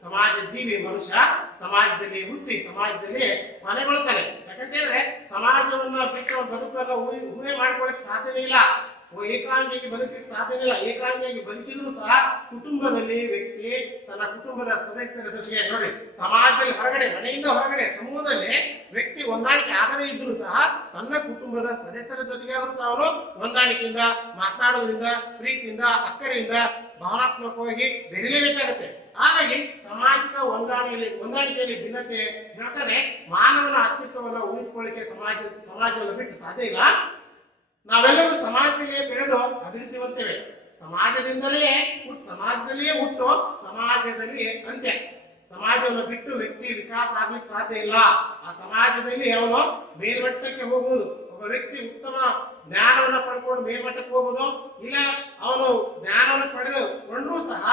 ಸಮಾಜ ಜೀವಿ ಮನುಷ್ಯ ಸಮಾಜದಲ್ಲಿ ಹುಟ್ಟಿ ಸಮಾಜದಲ್ಲಿ ಕೊನೆಗೊಳ್ತಾನೆ. ಯಾಕಂತಂದ್ರೆ ಸಮಾಜವನ್ನ ಬಿಟ್ಟು ಬದುಕನ್ನು ಊಹೆ ಮಾಡ್ಕೊಳ್ಳಿಕ್ಕೆ ಸಾಧ್ಯನೇ ಇಲ್ಲ. ಏಕಾಂಗಿಯಾಗಿ ಬದುಕಲಿಕ್ಕೆ ಸಾಧ್ಯನೇ ಇಲ್ಲ. ಏಕಾಂಗಿಯಾಗಿ ಬದುಕಿದ್ರು ಸಹ ಕುಟುಂಬದಲ್ಲಿ ವ್ಯಕ್ತಿ ತನ್ನ ಕುಟುಂಬದ ಸದಸ್ಯರ ಜೊತೆಗೆ, ನೋಡಿ ಸಮಾಜದಲ್ಲಿ ಹೊರಗಡೆ, ಮನೆಯಿಂದ ಹೊರಗಡೆ ಸಮೂಹದಲ್ಲಿ ವ್ಯಕ್ತಿ ಹೊಂದಾಣಿಕೆ ಆಗದೇ ಇದ್ರು ಸಹ ತನ್ನ ಕುಟುಂಬದ ಸದಸ್ಯರ ಜೊತೆಗೆ ಆದ್ರೂ ಸಹ ಅವನು ಹೊಂದಾಣಿಕೆಯಿಂದ ಮಾತನಾಡೋದ್ರಿಂದ, ಪ್ರೀತಿಯಿಂದ, ಅಕ್ಕರೆಯಿಂದ ಭಾವನಾತ್ಮಕವಾಗಿ ಬೆರೀಲೇಬೇಕಾಗತ್ತೆ. ಹಾಗಾಗಿ ಸಾಮಾಜಿಕ ಹೊಂದಾಣಿಕೆಯಲ್ಲಿ ಭಿನ್ನತೆ ಹೇಳ್ತಾನೆ. ಮಾನವನ ಅಸ್ತಿತ್ವವನ್ನು ಊಹಿಸಿಕೊಳ್ಳಿಕ್ಕೆ ಸಮಾಜವನ್ನು ಬಿಟ್ಟು ಸಾಧ್ಯ ಇಲ್ಲ. ನಾವೆಲ್ಲರೂ ಸಮಾಜದಲ್ಲಿಯೇ ಬೆಳೆದು ಅಭಿವೃದ್ಧಿ ಹೊಂದೇವೆ. ಸಮಾಜದಲ್ಲಿಯೇ ಹುಟ್ಟು ಸಮಾಜದಲ್ಲಿಯೇ ಅಂತ್ಯ. ಸಮಾಜವನ್ನು ಬಿಟ್ಟು ವ್ಯಕ್ತಿ ವಿಕಾಸ ಆಗ್ಲಿಕ್ಕೆ ಸಾಧ್ಯ ಇಲ್ಲ. ಆ ಸಮಾಜದಲ್ಲಿ ಅವನು ಮೇಲ್ಮಟ್ಟಕ್ಕೆ ಹೋಗುವುದು. ಒಬ್ಬ ವ್ಯಕ್ತಿ ಉತ್ತಮ ಜ್ಞಾನವನ್ನು ಪಡ್ಕೊಂಡು ಮೇಲ್ಮಟ್ಟಕ್ಕೆ ಹೋಗುವುದು, ಇಲ್ಲ ಅವನು ಜ್ಞಾನವನ್ನು ಪಡೆದುಕೊಂಡ್ರೂ ಸಹ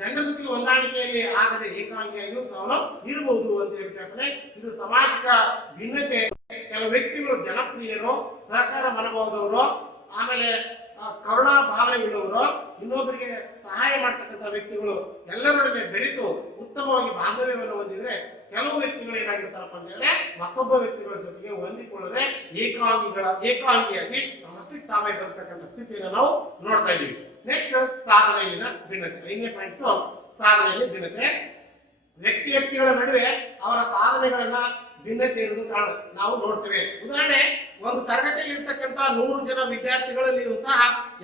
ಜನರ ಜೊತೆಗೆ ಹೊಂದಾಣಿಕೆಯಲ್ಲಿ ಆಗದೆ ಏಕಾಂಗಿಯಾಗಿಯೂ ಸಹ ಅವನು ಇರಬಹುದು ಅಂತ ಹೇಳ್ತಾರೆ. ಇದು ಸಾಮಾಜಿಕ ಭಿನ್ನತೆ. ಕೆಲವು ವ್ಯಕ್ತಿಗಳು ಜನಪ್ರಿಯರು, ಸಹಕಾರ ಮನೋಭಾವದವರು, ಆಮೇಲೆ ಕರುಣಾ ಭಾವನೆಯುಳ್ಳವರು, ಇನ್ನೊಬ್ಬರಿಗೆ ಸಹಾಯ ಮಾಡ್ತಕ್ಕಂಥ ವ್ಯಕ್ತಿಗಳು ಎಲ್ಲರೊಡನೆ ಬೆರೆತು ಉತ್ತಮವಾಗಿ ಬಾಂಧವ್ಯವನ್ನು ಹೊಂದಿದ್ರೆ, ಕೆಲವು ವ್ಯಕ್ತಿಗಳು ಏನಾಗಿರ್ತಾರಪ್ಪ ಅಂತಂದ್ರೆ ಮತ್ತೊಬ್ಬ ವ್ಯಕ್ತಿಗಳ ಜೊತೆಗೆ ಹೊಂದಿಕೊಳ್ಳದೆ ಏಕಾಂಗಿಯಾಗಿ ತಮ್ಮಷ್ಟಕ್ಕೆ ತಾವೇ ಬರ್ತಕ್ಕಂಥ ಸ್ಥಿತಿಯನ್ನು ನಾವು ನೋಡ್ತಾ ಇದ್ದೀವಿ. ನೆಕ್ಸ್ಟ್, ಸಾಧನೆಯಲ್ಲಿನ ಭಿನ್ನತೆ. 5ನೇ ಪಾಯಿಂಟ್ಸ್ ಸಾಧನೆಯಲ್ಲಿ ಭಿನ್ನತೆ. ವ್ಯಕ್ತಿಗಳ ನಡುವೆ ಅವರ ಸಾಧನೆಗಳನ್ನ ಭಿನ್ನತೆ ಇರುವುದು ನಾವು ನೋಡ್ತೇವೆ. ಉದಾಹರಣೆ, ಒಂದು ತರಗತಿಯಲ್ಲಿ ಇರ್ತಕ್ಕಂಥ 100 ಜನ ವಿದ್ಯಾರ್ಥಿಗಳಲ್ಲಿಯೂ ಸಹ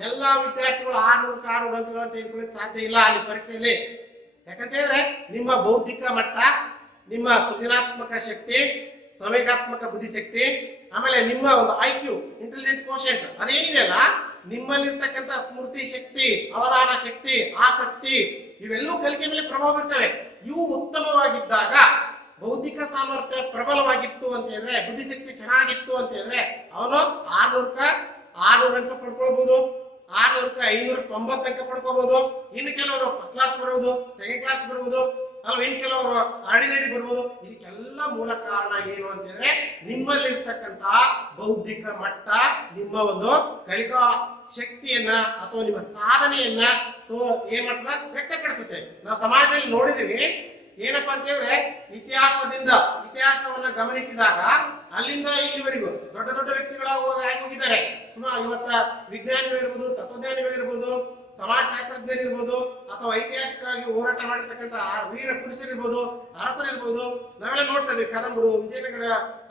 ಎಲ್ಲಾ ವಿದ್ಯಾರ್ಥಿಗಳು 600 ಅಂಕಗಳನ್ನು ತೆಗೆದುಕೊಳ್ಳಕ್ಕೆ ಸಾಧ್ಯ ಇಲ್ಲ ಅಲ್ಲಿ ಪರೀಕ್ಷೆಯಲ್ಲಿ. ಯಾಕಂತ ಹೇಳಿದ್ರೆ ನಿಮ್ಮ ಬೌದ್ಧಿಕ ಮಟ್ಟ, ನಿಮ್ಮ ಸೃಜನಾತ್ಮಕ ಶಕ್ತಿ, ಸಂವೇಗಾತ್ಮಕ ಬುದ್ಧಿಶಕ್ತಿ, ಆಮೇಲೆ ನಿಮ್ಮ ಒಂದು IQ ಇಂಟೆಲಿಜೆಂಟ್ ಕೋಶೆಂಟ್ ಅದೇನಿದೆ ಅಲ್ಲ, ನಿಮ್ಮಲ್ಲಿರ್ತಕ್ಕಂಥ ಸ್ಮೃತಿ ಶಕ್ತಿ, ಅವಧಾನ ಶಕ್ತಿ, ಆಸಕ್ತಿ ಇವೆಲ್ಲವೂ ಕಲಿಕೆ ಮೇಲೆ ಪ್ರಭಾವ ಬೀರ್ತವೆ. ಇವು ಉತ್ತಮವಾಗಿದ್ದಾಗ, ಬೌದ್ಧಿಕ ಸಾಮರ್ಥ್ಯ ಪ್ರಬಲವಾಗಿತ್ತು ಅಂತ ಹೇಳಿದ್ರೆ, ಬುದ್ಧಿಶಕ್ತಿ ಚೆನ್ನಾಗಿತ್ತು ಅಂತ ಹೇಳಿದ್ರೆ ಅವನು 600 ಅಂಕ ಪಡ್ಕೊಳ್ಬಹುದು, 590 ಅಂಕ ಪಡ್ಕೋಬಹುದು. ಇನ್ನು ಕೆಲವರು ಫಸ್ಟ್ ಕ್ಲಾಸ್ ಬರುವುದು, ಸೆಕೆಂಡ್ ಕ್ಲಾಸ್ ಬರುವುದು, ಅಲ್ವಾ, ಇನ್ ಕೆಲವರು ಆರ್ಡಿನರಿ ಬರ್ಬೋದು. ಇದಕ್ಕೆಲ್ಲ ಮೂಲ ಕಾರಣ ಏನು ಅಂತ ಹೇಳಿದ್ರೆ ನಿಮ್ಮಲ್ಲಿರ್ತಕ್ಕಂಥ ಬೌದ್ಧಿಕ ಮಟ್ಟ, ನಿಮ್ಮ ಒಂದು ಕಲಿಕಾ ಶಕ್ತಿಯನ್ನ ಅಥವಾ ನಿಮ್ಮ ಸಾಧನೆಯನ್ನ ಏನ್ ಮಾಡ್ತಾ ವ್ಯಕ್ತಪಡಿಸುತ್ತೆ. ನಾವು ಸಮಾಜದಲ್ಲಿ ನೋಡಿದೀವಿ ಏನಪ್ಪಾ ಅಂತ ಹೇಳಿದ್ರೆ ಇತಿಹಾಸವನ್ನ ಗಮನಿಸಿದಾಗ ಅಲ್ಲಿಂದ ಇಲ್ಲಿವರೆಗೂ ದೊಡ್ಡ ದೊಡ್ಡ ವ್ಯಕ್ತಿಗಳಾಗಿ ಹೋಗಿದ್ದಾರೆ. ಇವತ್ತ ವಿಜ್ಞಾನಿಗಳಿರ್ಬೋದು, ತತ್ವಜ್ಞಾನಿಗಳಿರ್ಬೋದು, ಸಮಾಜಶಾಸ್ತ್ರಜ್ಞರಿರ್ಬೋದು, ಅಥವಾ ಐತಿಹಾಸಿಕವಾಗಿ ಹೋರಾಟ ಮಾಡಿರ್ತಕ್ಕಂಥ ವೀರ ಪುರುಷರಿರ್ಬೋದು, ಅರಸರಿರ್ಬೋದು. ನಾವೆಲ್ಲ ನೋಡ್ತಾ ಇದೀವಿ, ಕದಂಬರು, ವಿಜಯನಗರ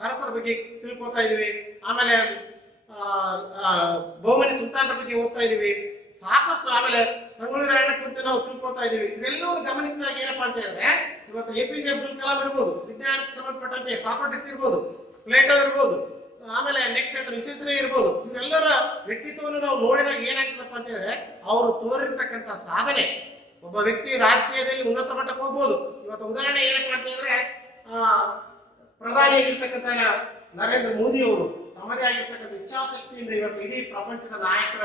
ಅರಸರ ಬಗ್ಗೆ ತಿಳ್ಕೊತಾ ಇದೀವಿ. ಆಮೇಲೆ ಬಹುಮನಿ ಸುಲ್ತಾನರ ಬಗ್ಗೆ ಓದ್ತಾ ಇದೀವಿ ಸಾಕಷ್ಟು. ಆಮೇಲೆ ಸಂಗೊಳ್ಳಿ ರಾಯಣ್ಣ ಕುರಿತು ನಾವು ತಿಳ್ಕೊಳ್ತಾ ಇದೀವಿ. ಇವೆಲ್ಲವನ್ನು ಗಮನಿಸಿದಾಗ ಏನಪ್ಪಾ ಅಂತ ಹೇಳಿದ್ರೆ ಇವತ್ತು APJ ಅಬ್ದುಲ್ ಕಲಾಂ ಇರ್ಬೋದು, ವಿಜ್ಞಾನಕ್ಕೆ ಸಂಬಂಧಪಟ್ಟಂತೆ ಸಾಕ್ರೆಟಿಸ್ ಇರ್ಬೋದು, ಪ್ಲೇಟೋ ಇರ್ಬೋದು, ಆಮೇಲೆ ನೆಕ್ಸ್ಟ್ ವಿಶ್ವೇಶ್ವರಯ್ಯ ಇರ್ಬೋದು. ಇವರೆಲ್ಲರ ವ್ಯಕ್ತಿತ್ವವನ್ನು ನಾವು ನೋಡಿದಾಗ ಏನಾಗ್ತದಪ್ಪ ಅಂತ ಹೇಳಿದ್ರೆ ಅವರು ತೋರಿರ್ತಕ್ಕಂಥ ಸಾಧನೆ. ಒಬ್ಬ ವ್ಯಕ್ತಿ ರಾಜಕೀಯದಲ್ಲಿ ಉನ್ನತ ಮಟ್ಟಕ್ಕೆ ಹೋಗ್ಬೋದು. ಇವತ್ತು ಉದಾಹರಣೆ ಏನಪ್ಪಾ ಅಂತ ಹೇಳಿದ್ರೆ ಪ್ರಧಾನಿಯಾಗಿರ್ತಕ್ಕಂಥ ನರೇಂದ್ರ ಮೋದಿ ಅವರು ತಮ್ಮದೇ ಆಗಿರ್ತಕ್ಕಂಥ ಇಚ್ಛಾಶಕ್ತಿಯಿಂದ ಇವತ್ತು ಇಡೀ ಪ್ರಪಂಚದ ನಾಯಕರ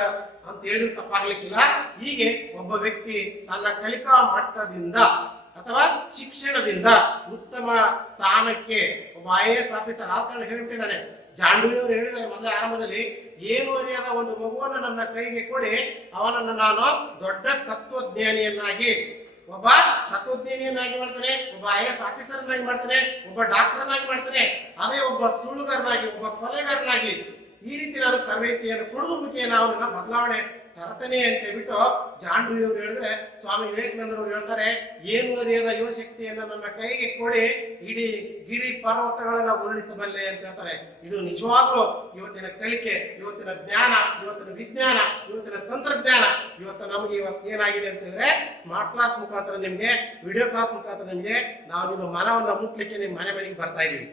ಅಂತ ಹೇಳಿದ್ರೆ ತಪ್ಪಾಗ್ಲಿಕ್ಕಿಲ್ಲ. ಹೀಗೆ ಒಬ್ಬ ವ್ಯಕ್ತಿ ತನ್ನ ಕಲಿಕಾ ಮಟ್ಟದಿಂದ ಅಥವಾ ಶಿಕ್ಷಣದಿಂದ ಉತ್ತಮ ಸ್ಥಾನಕ್ಕೆ ಒಬ್ಬ IAS ಆಫೀಸರ್ ಆದ ಕಾರಣ ಹೇಳ್ಬಿಟ್ಟಿದ್ದಾನೆ. ಜಾಂಡುವಿಯವರು ಹೇಳಿದ್ದಾರೆ ಮೊದಲೇ ಆರಂಭದಲ್ಲಿ, ಏನು ಅರಿಯದ ಒಂದು ಮಗುವನ್ನು ನನ್ನ ಕೈಗೆ ಕೊಡಿ, ಅವನನ್ನು ನಾನು ದೊಡ್ಡ ತತ್ವಜ್ಞಾನಿಯನ್ನಾಗಿ ಮಾಡ್ತಾನೆ, ಒಬ್ಬ IAS ಆಫೀಸರ್ನಾಗಿ ಮಾಡ್ತಾನೆ, ಒಬ್ಬ ಡಾಕ್ಟರ್ನಾಗಿ ಮಾಡ್ತಾನೆ. ಅದೇ ಒಬ್ಬ ಸುಳ್ಳುಗಾರನಾಗಿ, ಒಬ್ಬ ಕೊಲೆಗಾರನಾಗಿ ಈ ರೀತಿ ನಾನು ತರಬೇತಿಯನ್ನು ಕೊಡುವ ಮುಖೇನ ಅವನನ್ನ ಬದಲಾವಣೆ ತರತನೆ ಅಂತ ಹೇಳ್ಬಿಟ್ಟು ಜಾಂಡುವಿಯವರು ಹೇಳಿದ್ರೆ, ಸ್ವಾಮಿ ವಿವೇಕಾನಂದರವರು ಹೇಳ್ತಾರೆ, ಏನು ಅರಿಯದ ಯುವಶಕ್ತಿಯನ್ನು ನನ್ನ ಕೈಗೆ ಕೊಡಿ, ಇಡೀ ಗಿರಿ ಪರ್ವತಗಳನ್ನ ಉರುಳಿಸಬಲ್ಲೆ ಅಂತ ಹೇಳ್ತಾರೆ. ಇದು ನಿಜವಾಗ್ಲೂ ಇವತ್ತಿನ ಕಲಿಕೆ, ಇವತ್ತಿನ ಜ್ಞಾನ, ಇವತ್ತಿನ ವಿಜ್ಞಾನ, ಇವತ್ತಿನ ತಂತ್ರಜ್ಞಾನ ಇವತ್ತು ನಮಗೆ ಇವತ್ತು ಏನಾಗಿದೆ ಅಂತ ಹೇಳಿದ್ರೆ ಸ್ಮಾರ್ಟ್ ಕ್ಲಾಸ್ ಮುಖಾಂತರ ನಿಮ್ಗೆ, ವಿಡಿಯೋ ಕ್ಲಾಸ್ ಮುಖಾಂತರ ನಿಮ್ಗೆ ನಾವು ನಿಮ್ಮ ಮನವನ್ನ ಮುಟ್ಲಿಕ್ಕೆ ನಿಮ್ಮ ಮನೆಗೆ ಬರ್ತಾ ಇದೀವಿ.